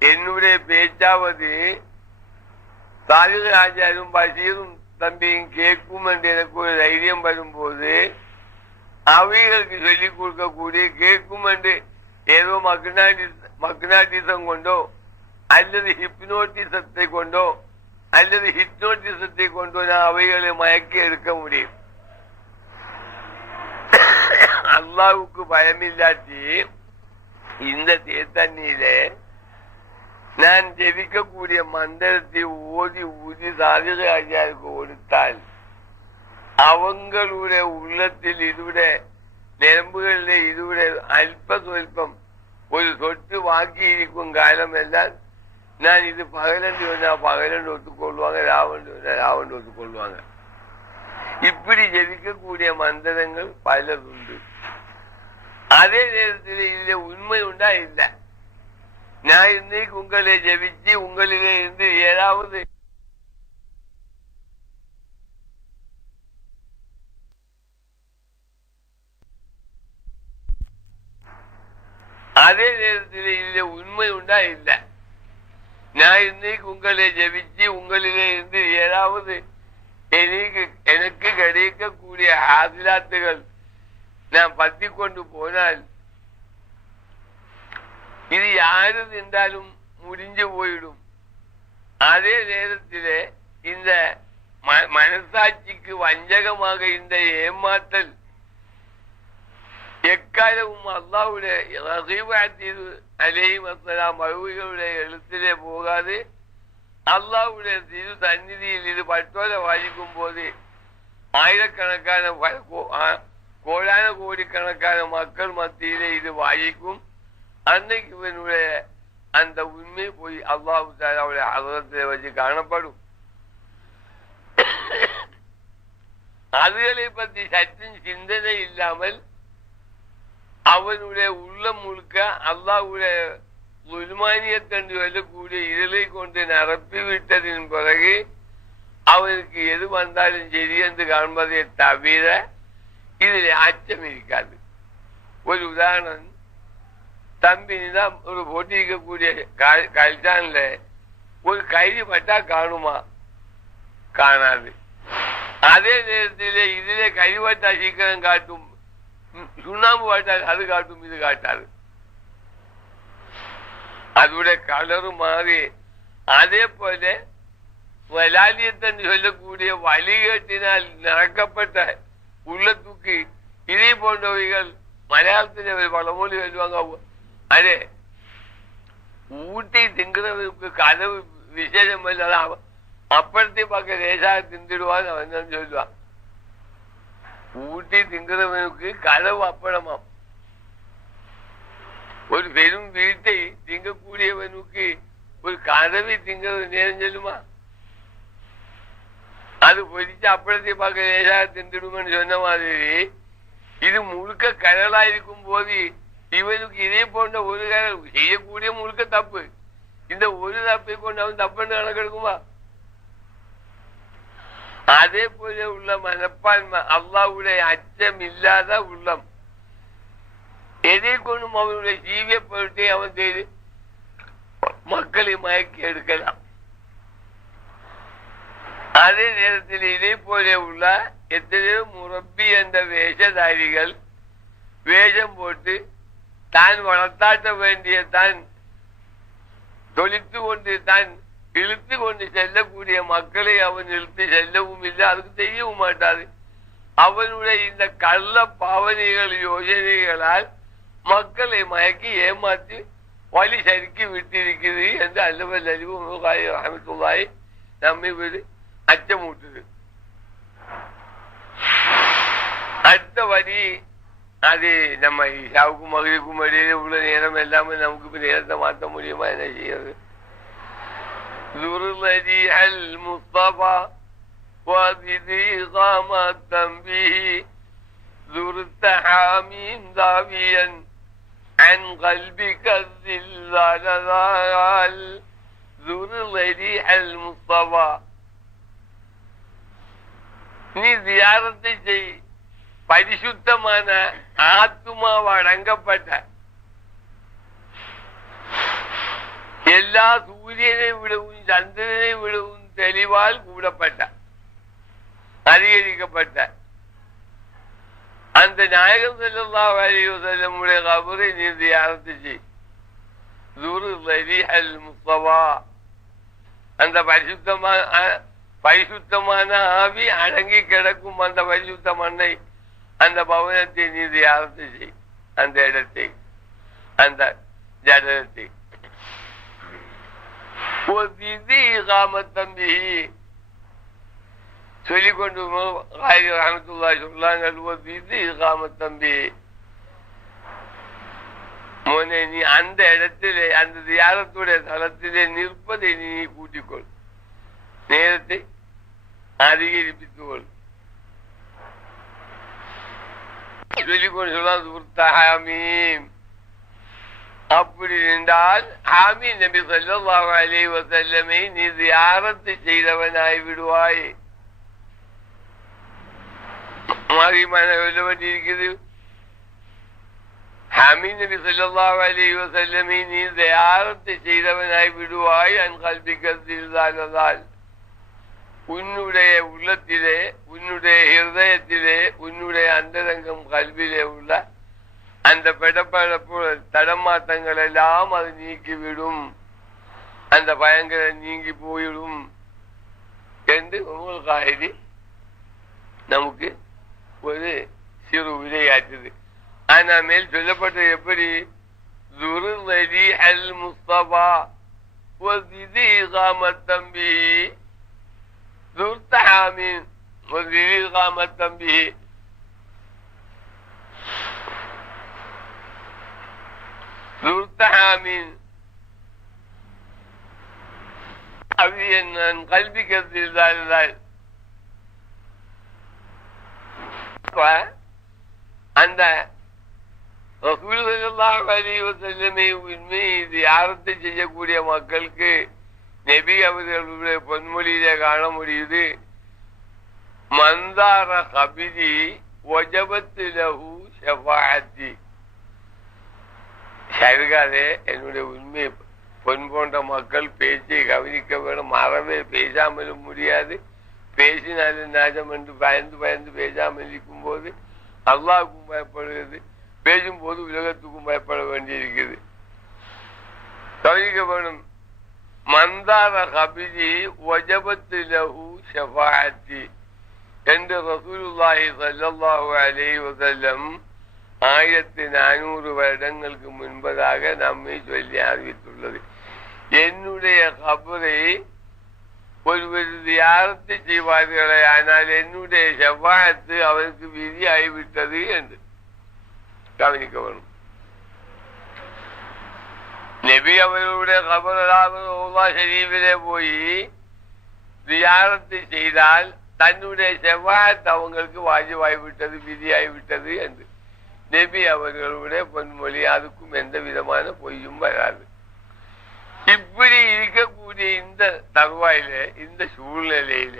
என்னுடைய பேச்சாவது சாலிஹ் ஆச்சாரும் பஷீரும் தம்பியும் கேட்கும் என்று எனக்கு ஒரு தைரியம் வரும்போது அவைகளுக்கு சொல்லிக் கொடுக்கக்கூடிய கேட்கும் என்று ஏதோ மக்னாட்டிசம் கொண்டோ அல்லது ஹிப்னோட்டிசத்தை கொண்டோ அல்லது ஹிப்னோட்டிசத்தை கொண்டோ நான் அவைகளை மயக்கி எடுக்க முடியும். அல்லாஹ்வுக்கு பயமில்லாட்டி இந்த தேத்தண்ணியிலே நான் ஜெபிக்கக்கூடிய மந்திரத்தை ஓதி ஊதி சாலிஹ் ஆச்சாருக்கு கொடுத்தால் அவங்களுடைய உள்ளத்தில் இதுடைய நரம்புகளிலே இதுடைய அல்ப சொல்பம் ஒரு சொட்டு வாக்கி இருக்கும் காலம் எல்லாம் நான் இது பகலண்டு வந்தா பகலண்டு ஒத்துக்கொள்வாங்க, ராவண்டு வந்தா ராவண்டு ஒத்துக்கொள்வாங்க. இப்படி ஜெபிக்கக்கூடிய மந்திரங்கள் பலர் உண்டு. அதே நேரத்தில் இதுல உண்மை உண்டா இல்லை. நான் இன்னைக்கு உங்களை ஜெபிச்சு உங்களிலே இருந்து ஏதாவது அதே நேரத்தில் இதுல உண்மை உண்டா இல்லை. நான் இன்னைக்கு உங்களை ஜெபிச்சு உங்களிலே இருந்து ஏதாவது எனக்கு கிடைக்கக்கூடிய ஆதிலாத்துகள் நான் பத்தி கொண்டு போனால் இது யாரு என்றாலும் முடிஞ்சு போயிடும். அதே நேரத்தில் இந்த மனசாட்சிக்கு வஞ்சகமாக இந்த ஏமாற்றல் எக்காலமும் அல்லாஹ்வுடைய அலைஹிஸ்ஸலாமுடைய எழுத்திலே போகாது. அல்லாஹ்வுடைய திரு சந்நிதியில் இது பட்டோல வாசிக்கும் போது ஆயிரக்கணக்கான கோடான கோடிக்கணக்கான மக்கள் மத்தியிலே இது வாயிக்கும். அன்னைக்கு இவனுடைய அந்த உண்மை போய் அல்லாஹ் தஆலாவுடைய ஹதரத்திலே வச்சு காணப்படும். அதுகளை பற்றி சற்றும் சிந்தனை இல்லாமல் அவனுடைய உள்ளம் முழுக்க அல்லாஹ்வுடைய உல்மானியத் என்று சொல்லக்கூடிய இதழை கொண்டு நிரப்பி விட்டதின் பிறகு அவனுக்கு எது வந்தாலும் சரி என்று காண்பதை தவிர இதில் அச்சம் இருக்காது. ஒரு உதாரணம், தம்பி தான் ஒரு போட்டி இருக்கக்கூடிய கல்சான்ல ஒரு கைதி பட்டா காணுமா? காணாது. அதே நேரத்தில் இதிலே கைவட்டா சீக்கிரம் காட்டும், சுண்ணாம்பு வாட்டாது, அது காட்டும், இது காட்டாது. அதோட கலரும் மாறி. அதே போல வலாலியத்தன் சொல்லக்கூடிய வழிகேட்டினால் நிறக்கப்பட்ட உள்ளத்துக்கு இதே போன்றவைகள் மலையாளத்தில் பழமொழி சொல்லுவாங்க. அதே ஊட்டி திங்குறவருக்கு கதவு விசேஷம் இல்லாத அப்படத்தை பார்க்க லேசாக திந்துடுவான்னு அவன் தான் சொல்லுவான். ஊட்டி திங்குறவனுக்கு கதவு அப்பளமாம். ஒரு பெரும் வீட்டை திங்கக்கூடியவனுக்கு ஒரு கதவை திங்கிறது நேரம் சொல்லுமா? அது பொறிச்சு அப்பளத்தை பார்க்க லேசாக திந்துடுமென்னு சொன்ன மாதிரி இது முழுக்க கடலா இருக்கும் போது இவனுக்கு இதே போன்ற ஒரு கடல் செய்யக்கூடிய முழுக்க தப்பு. இந்த ஒரு தப்பை கொண்டு அவன் தப்புன்னு கணக்கெடுக்குமா? அதே போல உள்ள மனப்பான்மை, அல்லாஹ்வுடைய அச்சம் இல்லாத உள்ளம், எதை கொண்டும் அவனுடைய ஜீவிய பொருட்டை அவன் செய்து மக்களை மயக்கி எடுக்கலாம். அதே நேரத்தில் இதே போல உள்ள எத்தனையோ முரப்பி என்ற வேஷதாரிகள் வேஷம் போட்டு தான் வளர்த்தாட்ட வேண்டிய தான் தொழித்து கொண்டு தான் இழுத்து கொண்டு செல்லக்கூடிய மக்களை அவன் இழுத்து செல்லவும் இல்லை, அதுக்கு செய்யவும் மாட்டாது. அவனுடைய இந்த கள்ள பாவனைகள் யோசனைகளால் மக்களை மயக்கி ஏமாற்றி வழி சறுக்கி விட்டிருக்கிறது என்று அல்லவல் அலிவு ரஹ்மத்துல்லாஹி நம்மை வீடு அச்சமூட்டுது. அடுத்த வரி அது நம்ம இஷாவுக்கும் மகரிக்கும் இடையில உள்ள நேரம் எல்லாமே நமக்கு நேரத்தை மாற்ற முடியுமா? என்ன செய்யறது? ذُرْلَدِيعَ الْمُصْطَفَى وَبِذِيغَامَ التَّنْبِيهِ ذُرْتَ حَامِينَ ذَاوِيًا عَنْ قَلْبِكَ الذِّلَّالَ ذُرْلَدِيعَ الْمُصْطَفَى நீ தியானத்தை செய், பரிசுத்தமான ஆத்துமாவை அடங்கப்பட்ட எல்லா சூரியனை விடவும் சந்திரனை விடவும் தெளிவால் கூடப்பட்ட அதிகரிக்கப்பட்ட அந்த நாயகம் ஸல்லல்லாஹு அலைஹி வஸல்லம் கபரை நீ தியானத்தை செய். ذُرْلَدِيعَ الْمُصْطَفَى அந்த பரிசுத்தமான ஆவி அடங்கி கிடக்கும் அந்த பரிசுத்த மண்ணை, அந்த பவனத்தை நீ தியானத்தை செய், அந்த இடத்தை, அந்த ஜடத்தை. சொல்லிக்கொண்டு சொல்லாங்க, மோனே நீ அந்த இடத்திலே அந்த தியானத்துடைய தளத்திலே நிற்பதை நீ கூட்டிக்கொள், நேரத்தை அதிகரிப்பித்துக் கொள். சொல்லிக்கொண்டு சொல்லலாம். அப்படி என்றால் ஆமீன் நபி ஸல்லல்லாஹு அலைஹி வஸல்லமை நீ தியாரத்து செய்தவனாய் விடுவாய். மாறிமான சொல்ல வேண்டியிருக்கிறது. ஆமீன் நபி ஸல்லல்லாஹு அலைஹி வஸல்லமை நீ தியாரத்து செய்தவனாய் விடுவாய். அன் கல்பிக தில்லால் உன்னுடைய உள்ளத்திலே, உன்னுடைய ஹிருதயத்திலே, உன்னுடைய அந்தரங்கம் கல்வியிலே உள்ள அந்த பெடப்படப்பு தடமாட்டங்கள் எல்லாம் அது நீக்கிவிடும், அந்த பயங்களை நீங்கி போயிடும் என்று உங்களுக்கு நமக்கு ஒரு சிறு விளையாட்டுது. ஆனா மேல் சொல்லப்பட்டது எப்படி? ذُرْلَدِيعَ الْمُصْطَفَى وَبِذِيغَامَ التَّنْبِيهِ ذُرْتَ حَامِينَ தம்பி நான் கல்வி கருத்தில் அந்த உண்மை இது யாரத்தை செய்யக்கூடிய மக்களுக்கு நபி அவர்களுடைய பொன்மொழியிலே காண முடியுது. மந்தார கபிதி ஒஜபத்து லஹு ஷஃபாஅத்தி. சரிகாதே, என்னுடைய உண்மை பொன் போன்ற மக்கள் பேச்சை கவனிக்க வேணும். மறவே பேசாமலும் முடியாது. பேசினாலும் நாஜம் என்று பயந்து பயந்து பேசாமல் இருக்கும் போது அல்லாஹ்வுக்கும் பயப்படுகிறது. பேசும்போது உலகத்துக்கும் பயப்பட வேண்டியிருக்குது. கவனிக்க வேணும். மந்தார கபிதி வஜபத்து லஹு ஷஃபாஅத்தி என்று ரசூலுல்லாஹி ஸல்லல்லாஹு அலைஹி வஸல்லம் 1400 வருடங்களுக்கு முன்பதாக நம்மை சொல்லி அறிவித்துள்ளது. என்னுடைய கபரை ஒருவர் தியாரத்தை செய்வார்களே, ஆனால் என்னுடைய ஷஃபாஅத்து அவருக்கு விதி ஆகிவிட்டது என்று கவனிக்க வேணும். நபி அவர்களுடைய கபரா ஷரீஃபிலே போய் தியாரத்தை செய்தால் தன்னுடைய ஷஃபாஅத் அவங்களுக்கு வாஜிபாகிவிட்டது, விதியாகிவிட்டது என்று நபி அவர்களுடைய பொன்மொழி. அதுக்கும் எந்த விதமான பொய்யும் வராது. இப்படி இருக்கக்கூடிய இந்த தருவாயில, இந்த சூழ்நிலையில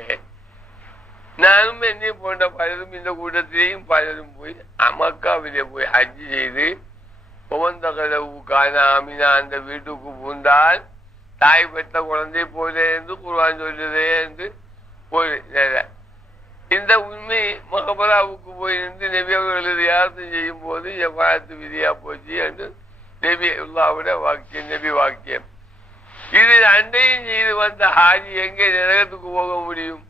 நானும் என்னை போன்ற பலரும் இந்த கூட்டத்திலேயும் பலரும் போய் மக்காவிலே போய் ஹஜ் செய்து ஆமினா அந்த வீட்டுக்கு பூந்தால் தாய் பெற்ற குழந்தை போல என்று குர்ஆன் சொல்லுதே என்று போய் இந்த உண்மை மகபராவுக்கு போய் நின்று நபி அவர்கள் தியாரத்தை செய்யும் போது ஷஃபாஅத்து விதியா போச்சு என்று நபி அல்லாஹ்வுடைய வாக்கியம், நபி வாக்கியம். இது அண்டையும் செய்து வந்த ஹாஜி எங்கே நரகத்துக்கு போக முடியும்?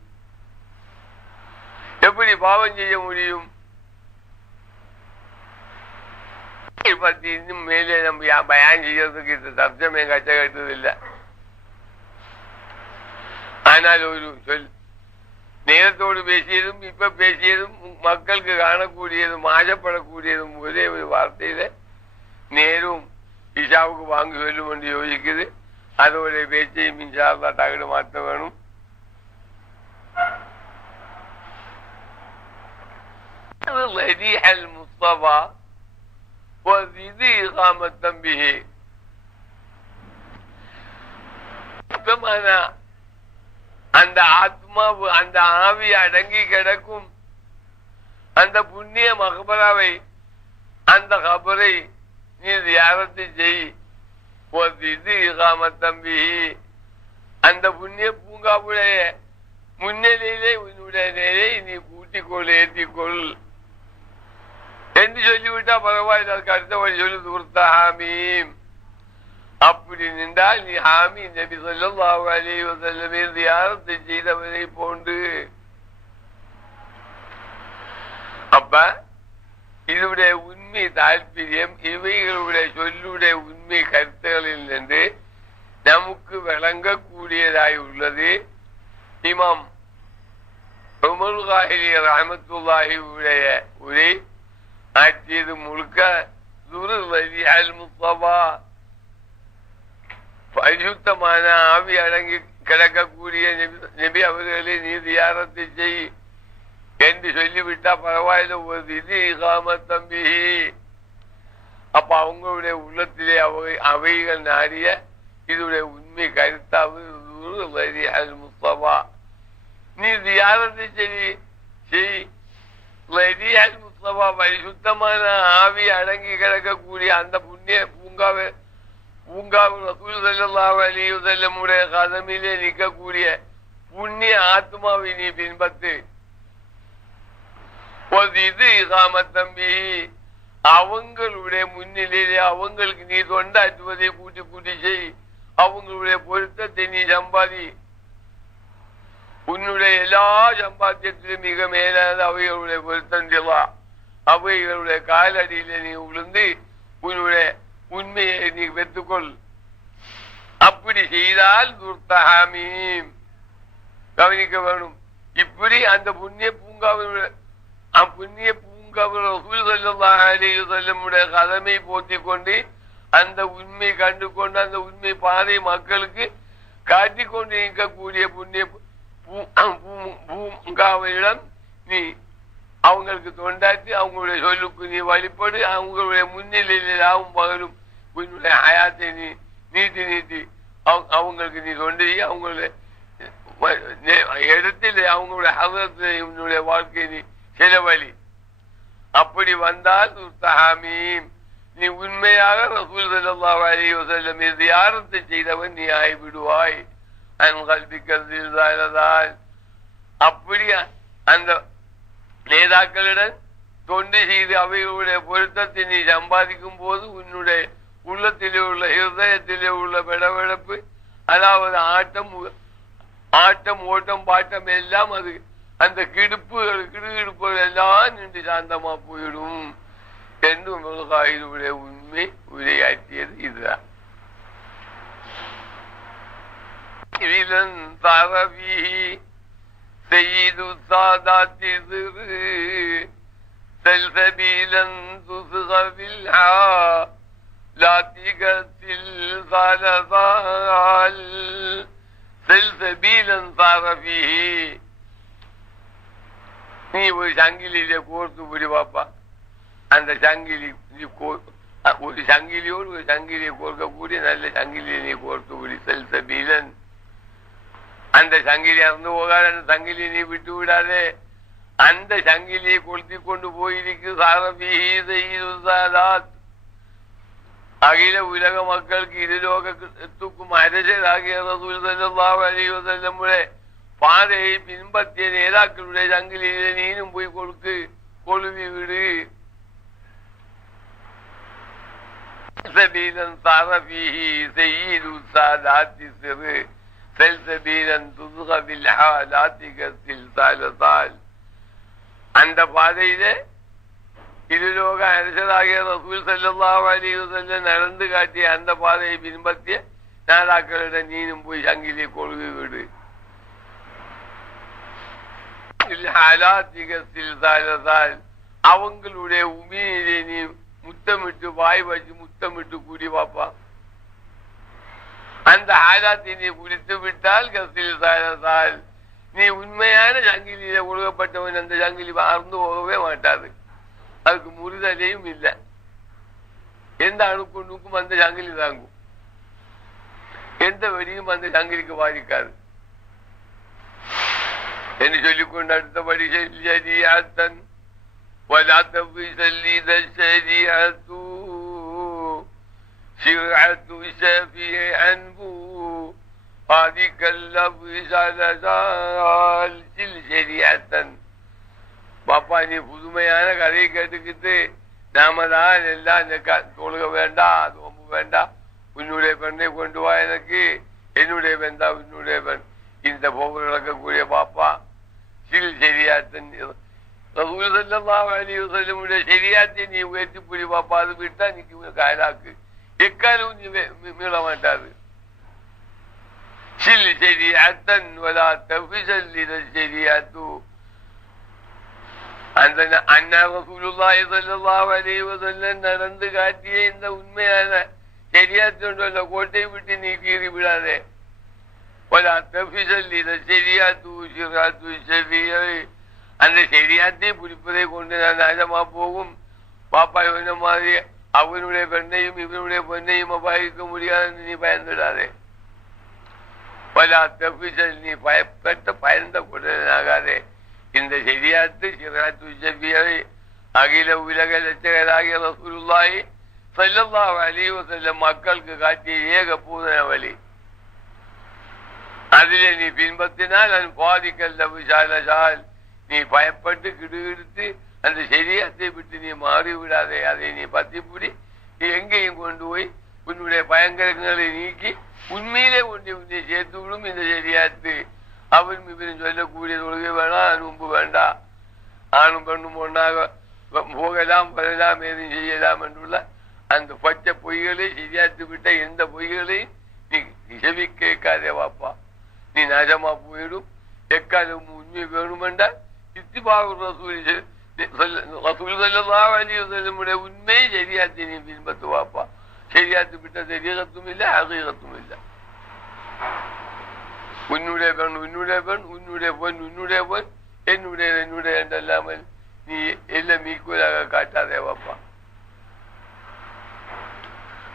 எப்படி பாவம் செய்ய முடியும்? பத்தி இன்னும் மேலே நம்ம பயான் செய்யறதுக்கு இந்த தர்ஜமே கட்டது இல்லை. ஆனால் ஒரு சொல் நேரத்தோடு பேசியதும் இப்ப பேசியதும் மக்களுக்கு காணக்கூடியதும் ஆசைப்படக்கூடியதும் ஒரே ஒரு வார்த்தையில நேரும் இஷாவுக்கு வாங்கி சொல்லும் என்று யோசிக்குது. அதோட பேச்சையும் இன்ஷா அல்லாஹ் தகடு மாற்ற வேணும். முஸ்தபா அந்த ஆத்மாவு, அந்த ஆவி அடங்கி கிடக்கும் அந்த புண்ணிய மகபராவை, அந்த கபரை நீ தியாரத்தை செய். தம்பி அந்த புண்ணிய பூங்காவுடைய முன்னிலையிலே உன்னுடைய நிலையை நீ கூட்டிக்கொள், ஏற்றிக்கொள் என்று சொல்லிவிட்டா பரவாயில்லை. அதுக்கு அடுத்த வழி சொல்லி தூர்த்த ஹாமீம். அப்படி நின்றால் நீ ஹாமி நபி ஸல்லல்லாஹு அலைஹி வஸல்லம் தியாரத்தை செய்தவரை போன்று. அப்ப இதனுடைய உண்மை தாற்பயம், இவைகளுடைய சொல்லுடைய உண்மை கருத்துகளில் நின்று நமக்கு விளங்கக்கூடியதாய் உள்ளது. இமாம் உமர் காஹிலி ரஹ்மத்துல்லாஹி உடைய உரை ஆற்றியது முழுக்க முஸ்தபா, பரிசுத்தமான ஆவி அடங்கி கிடக்கக்கூடிய நபி அவர்களை நீ தியாரத்தை செய் என்று சொல்லிவிட்டா பரவாயில்ல. ஒரு இது தம்பி. அப்ப அவங்களுடைய உள்ளத்திலே அவைகள் நாடிய இதுடைய உண்மை கருத்தாவது முஸ்தபா, நீ தியாரத்தை செய். முஸ்தபா பரிசுத்தமான ஆவி அடங்கி கிடக்கக்கூடிய அந்த புண்ணிய பூங்காவை ரசூல் ஸல்லல்லாஹு அலைஹி வஸல்லம் உடைய கதமிலே நிற்கக்கூடிய புண்ணிய ஆத்மாவை நீ பின்பற்று. இது தம்பி அவங்களுடைய முன்னிலையிலே அவங்களுக்கு நீ தொண்டாற்றுவதை கூட்டி கூட்டி செய். அவங்களுடைய பொருத்தத்தை நீ சம்பாதி. உன்னுடைய எல்லா சம்பாத்தியத்திலும் மிக மேலான அவைகளுடைய பொருத்தம். அவைகளுடைய காலடியில நீ உளுந்து உன்னுடைய உண்மையை நீ பெற்றுக்கொள். அப்படி செய்தால் துர்த்தஹாமீம். கவனிக்க வேணும். இப்படி அந்த புண்ணிய பூங்காவினுடைய ரசூல் ஸல்லல்லாஹு அலைஹி வஸல்லமுடைய கதமை போத்திக் கொண்டு அந்த உண்மை கண்டு கொண்டு அந்த உண்மை பாதை மக்களுக்கு காட்டிக்கொண்டு இருக்கக்கூடிய புண்ணிய பூங்காவிடம் நீ அவங்களுக்கு தொண்டாற்றி அவங்களுடைய சொல்லுக்கு நீ வழிபடு, அவங்களுடைய முன்னிலையில் ஆகும் பகலும் உன்னுடைய ஹயாத்தை நீ நீட்டி அவங்களுக்கு நீ தொண்டு அவங்களுடைய இடத்தில் அவங்களுடைய ஹதரத்தில் உன்னுடைய வாழ்க்கை நீ செலவழி. அப்படி வந்தால் நீ உண்மையாக ரசூல் ஸல்லல்லாஹு அலைஹி வஸல்லம் ஜியாரத்தை செய்தவன் நீ ஆகிவிடுவாய். அப்படி அந்த நேதாக்களிடம் தொண்டு செய்து அவைகளுடைய பொருத்தத்தை நீ சம்பாதிக்கும் போது உன்னுடைய உள்ளத்திலே உள்ள ஹிருதயத்திலே உள்ள விடவெடப்பு, அதாவது ஆட்டம் ஓட்டம் பாட்டம் எல்லாம் அது அந்த கிடுகிடுப்புகள் எல்லாம் நின்று சாந்தமா போயிடும் என்று முருகாயினுடைய உண்மை உரையாற்றியது இதுதான். செய்து சாதாத்தி செல்சபீலன் துசுகவில் லாத்திகத்தில் சாலசால் செல்சபீலன் சாரபி. நீ ஒரு சங்கிலியில கோர்த்து விடி பாப்பா. அந்த சங்கிலி ஒரு சங்கிலியோடு ஒரு சங்கிலியை கோர்க்கக்கூடிய நல்ல சங்கிலியை நீ கோர்த்து விடி. செல்சபீலன் அந்த சங்கிலி இறந்து போகாத அந்த சங்கிலியை நீ விட்டு விடாதே. அந்த சங்கிலியை கொளுத்தி கொண்டு போயிருக்கு சாரபி செய்தாத். அகில உலக மக்களுக்கு இருலோகத்துக்கும் அரசராகிய ரசூல் ஸல்லல்லாஹு அலைஹி வஸல்லமுடைய பாதையை பின்பற்றிய நேதாக்களுடைய சங்கிலியிலே நீனும் போய் கொழுவி விடு. சபீலன் சாரபிஹி செய்யிது சாதாத்தி சிறு செல்சபீலன் துதுகபில் லாத்திகத்தில் சாலசால். அந்த பாதையிலே இருலோக அரசராகிய ரசூல் ஸல்லல்லாஹு அலைஹி வஸல்லம் நடந்து காட்டிய அந்த பாதையை பின்பற்றிய நேதாக்களிடம் நீனும் போய் சங்கிலியை கொழுவி விடு. அவங்களுடைய உமியிலே நீ முத்தமிட்டு வாய் வச்சு முத்தமிட்டு கூடி பாப்பா. அந்த ஆலாத்தை நீ குடித்து விட்டால் கசில் சாலசால் நீ உண்மையான சங்கிலியில ஒழுகப்பட்டவன். அந்த சங்கிலி அறந்து போகவே மாட்டாது. அதுக்கு முறுதலையும் இல்லை. எந்த அணுக்கும் அந்த சங்கிலி தாங்கும். எந்த வெடியும் அந்த சங்கிலிக்கு பாதிக்காது என்று சொல்லிக்கொண்டு அடுத்தபடி ஷரீஅத்தன் வலா தஃஸலீத ஷரீஅத்து ஷரீஅத்து ஷஃபீஅன்ஹு ஹாதிகல்லபு ஸலஸால் ஷரீஅத்தன். பாப்பா நீ புதுமையான கதையை கேட்டுக்கிட்டு நாம தான் எல்லாம் தொழுக வேண்டாம், அது ஒம்பு வேண்டாம், உன்னுடைய பெண்ணை கொண்டு வா எனக்கு, என்னுடைய பெண் தான் உன்னுடைய பெண், இந்த போக்கு நடக்கக்கூடிய பாப்பா சில் சரியாத்தன் ரசூல் ஸல்லல்லாஹு அலைஹி வஸல்லமுடைய சரியாத்தை நீ உயர்த்தி புரி பாப்பா. அது விட்டா நீ காயலாக்கு எக்காலும் நீ மீள மாட்டாது. சில் சரியாத்தன் வலா தஃஸலீத ஷரீஅத்து. அந்த அண்ணா ரசூலுல்லாஹி ஸல்லல்லாஹு அலைஹி வஸல்லம் நடந்து காட்டிய இந்த உண்மையான சரியாத்துள்ள கோட்டை விட்டு நீ கீறி விடாதே. அந்த சரியாத்தை பிடிப்பதை கொண்டு நான் நாசமா போகும். பாப்பா இவன மாதிரி அவனுடைய பெண்ணையும் இவனுடைய பெண்ணையும் அபாயிக்க முடியாது. நீ பயந்துடாதே. பல தபிசல் நீ பயந்த கொண்டாகாதே. இந்த ஷரீஅத்து ஷரீஅத்து ஷஃபீஅ அகில உலக லட்சகராகிய ரசூலுல்லாஹி ஸல்லல்லாஹு அலைஹி வஸல்லம் மக்களுக்கு காட்டிய ஏக பூரண வழி. அதிலே நீ பின்பற்றினால் அது பாதிக்கல்ல விஷால். நீ பயப்பட்டு கிடுகிடுத்து அந்த ஷரீஅத்தை விட்டு நீ மாறி விடாதே. அதை நீ பத்திப்புடி நீ எங்கேயும் கொண்டு போய் உன்னுடைய பயங்கரங்களை நீக்கி உண்மையிலே உன்னை சேர்த்து விடும் இந்த ஷரீஅத்து. அவன் இவரும் சொல்லக்கூடிய தொழுகை வேணாம், நோன்பு வேண்டாம், ஆணும் பெண்ணும் ஒன்றாக போகலாம் வரலாம் எதுவும் செய்யலாம் என்றுள்ள அந்த பச்சை பொய்களை சரியாத்து விட்ட எந்த பொய்களையும் நீ செவி கேட்காதே வாப்பா. நீ நாசமா போயிடும் எக்காலம் உண்மை வேணுமென்றால் இத்திபாவு ரசூலுடைய உண்மை சரியாத்தினையும் பின்பத்து வாப்பா. சரியாத்து விட்ட சரீரத்தும் இல்லை, அகீகத்தும் இல்லை. உன்னுடைய கண் உன்னுடைய பெண், உன்னுடைய பொன் உன்னுடைய பொன், என்னுடைய என்னுடைய என்றல்லாமல் நீ எல்லாம் ஈக்குவலாக காட்டாதே வாப்பா.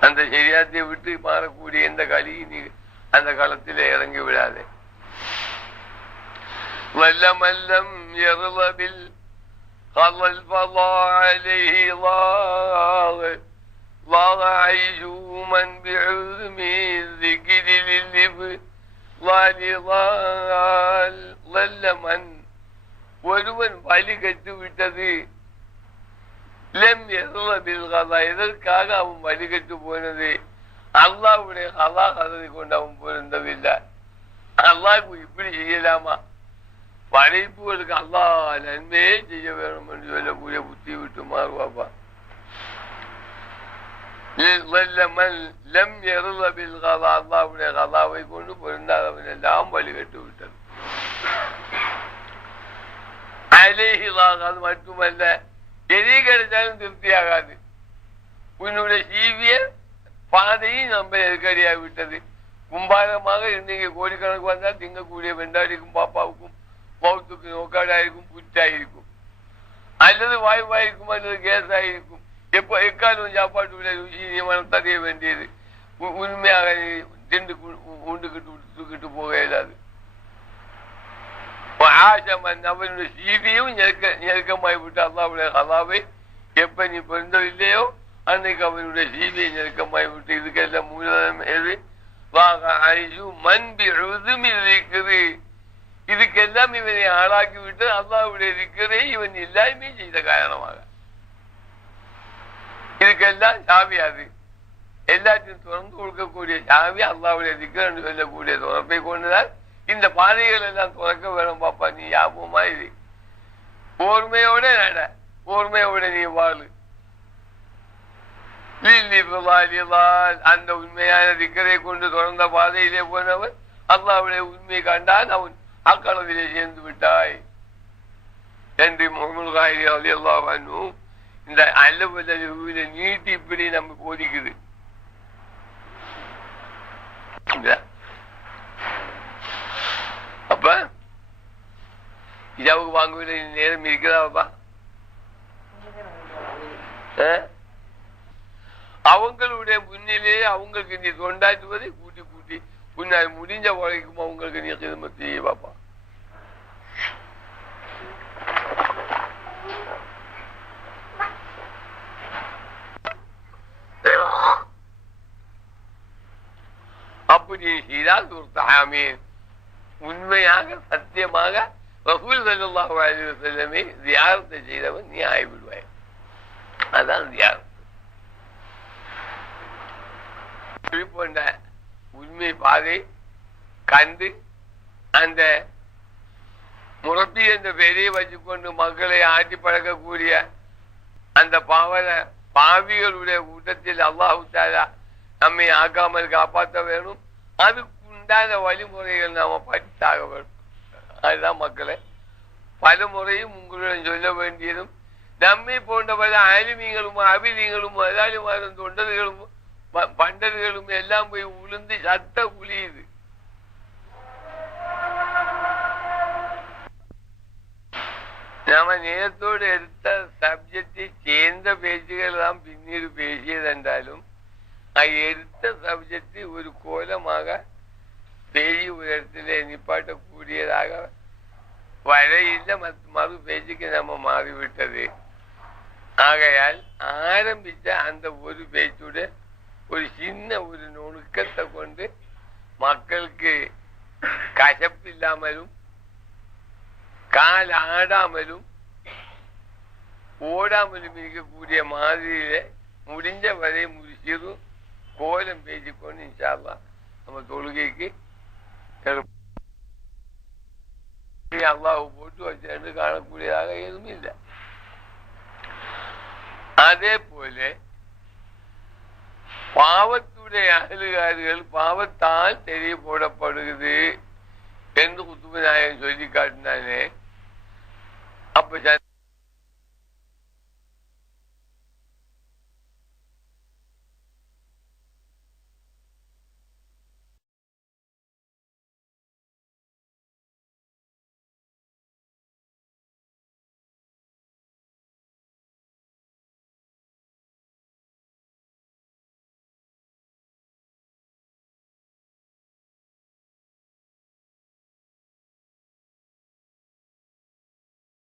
அந்த சரியாத்தை விட்டு மாறக்கூடிய எந்த காலியும் நீ அந்த காலத்திலே இறங்கி விடாதே. வல்லமல்லம் யர்லபில் கல்லல் ஃபலா அலைஹி லாக ஐஷு மன் பிஉல்மி ذكر لللب வல்லமன் ஒருவன் வழி கட்டு விட்டது. எதற்காக அவன் வழிகட்டு போனது? அல்லாஹ்வுடைய கலா கதவை கொண்டு அவன் பொருந்தவில்லை. அல்லாஹ்க்கு இப்படி செய்யலாமா? படைப்புகளுக்கு அல்லாஹ் நன்மையே செய்ய வேணும் என்று சொல்லக்கூடிய புத்தி விட்டு மாறுவாப்பா. அல்லாஹ்வுடைய கலாவை கொண்டு பொருந்தாதவன் எல்லாம் வழிகட்டு விட்டது. அது மட்டுமல்ல, எதை கிடைச்சாலும் திருப்தியாகாது. உன்னுடைய சீவிய பாதையும் நம்ம நெருக்கடியாக விட்டது. கும்பாரமாக இருந்தீங்க, கோடிக்கணக்கு வந்தால் திங்கக்கூடிய வெண்டாடிக்கும் பாப்பாவுக்கும் மௌத்துக்கு நோக்காடாயிருக்கும் புറ്റാயிருக்கும், அல்லது வாய்வாயிருக்கும், அல்லது கேஸாயிருக்கும். எப்ப எக்காலும் சாப்பாட்டு ருசி நியமனம் தரைய வேண்டியது. உண்மையாக திண்டு உண்டுகிட்டு போக இயலாது. அவனுடைய சீவியும் நெருக்கமாய் விட்டு அல்லாஹ்வுடைய கலாவை எப்ப நீ பொருந்தவில்லையோ அன்னைக்கு அவனுடைய சீவியை நெருக்கமாய் விட்டு. இதுக்கெல்லாம் மூலம் எது? இருக்குது. இதுக்கெல்லாம் இவனை ஆளாக்கி விட்டு அல்லாஹ்வுடைய திக்ரை இவன் எல்லாமே செய்த காரணமாக. இதுக்கெல்லாம் சாவியாது. எல்லாத்தையும் திறந்து கொடுக்கக்கூடிய சாவி அல்லாஹ்வுடைய திக்ர் என்று சொல்லக்கூடிய தொடர்பை கொண்டுதான் இந்த பாதைகள் எல்லாம் துறக்க வேணும் பாப்பா. நீ யாபமா இது ஓர்மையோட நட, ஓர்மையோட நீ வாழு. அந்த உண்மையான திக்கரை கொண்டு தொடர்ந்த பாதையிலே போனவன் அல்லாஹ்வுடைய உண்மையை கண்டான், அவன் அக்களவிலே சேர்ந்து விட்டாய் என்று முஹம்மது காயிரி ரலியல்லாஹு அன்ஹு இந்த அல்லவல்ல நீட்டி இப்படி நம்ம போதிக்குது. அப்ப இதாவுக்கு வாங்குவதில்லை நேரம் இருக்கிறாப்பா. அவங்களுடைய முன்னிலே அவங்களுக்கு நீ கொண்டாடுவதை கூட்டி கூட்டி முன்னாடி முடிஞ்ச வரைக்கும் அவங்களுக்கு நீ கிதமத் செய்ய பாப்பா. அப்படி செய்தால் துர்த்தஹாமீன் உண்மையாக சத்தியமாக ரசூல் ஸல்லல்லாஹு அலைஹி வஸல்லமை தியாரத்தை செய்தவன் நீ ஆய்விடுவாய். அதான் தியாரம். போன்ற உண்மை பாதை கண்டு அந்த முரப்பி என்ற பெரிய வச்சுக்கொண்டு மக்களை ஆட்டி பழக்கக்கூடிய அந்த பாவிகளுடைய கூட்டத்தில் அல்லாஹு தஆலா நம்மை ஆக்காமல் காப்பாற்ற வேணும். அதுக்கு உண்டான வழிமுறைகள் நாம படித்தாக வேண்டும். அதுதான் மக்களை பல முறையும் உங்களுடன் சொல்ல வேண்டியதும் நம்மை போன்ற பல ஆலிமீங்களும் அபிலீங்களும் முதலாளிமாரும் தொண்டர்களும் பண்டர்களும் எல்லாம் போய் உளுந்து சத்த குளியுது. நாம நேரத்தோடு எடுத்த சப்ஜெக்டை சேர்ந்த பேச்சுகள் தான் பின்னீடு பேசியதென்றாலும் எடுத்த சப்ஜெக்ட் ஒரு கோலமாக பேசி ஒரு இடத்துல நிப்பாட்டக்கூடியதாக வரையில மறு பேச்சுக்கு நம்ம மாறிவிட்டது. ஆகையால் ஆரம்பித்த அந்த ஒரு பேச்சோட ஒரு சின்ன ஒரு நுணுக்கத்தை கொண்டு மக்களுக்கு கசப்பு இல்லாமலும் கால் ஆடாமலும் ஓடாமலும் இருக்கக்கூடிய மாதிரியில முடிஞ்ச வரை சிறு கோலம் பேசிக்கொண்டு இன்ஷா அல்லாஹ் நம்ம தொழுகைக்கு அல்லாஹ் போட்டு வச்சு காணக்கூடியதாக எதுவும் இல்லை. அதே போல பாவத்துடைய அகலுகாரிகள் பாவத்தால் தெரிய போடப்படுகிறது என்று குத்துபு நாயகன் சொல்லி காட்டினானே. அப்ப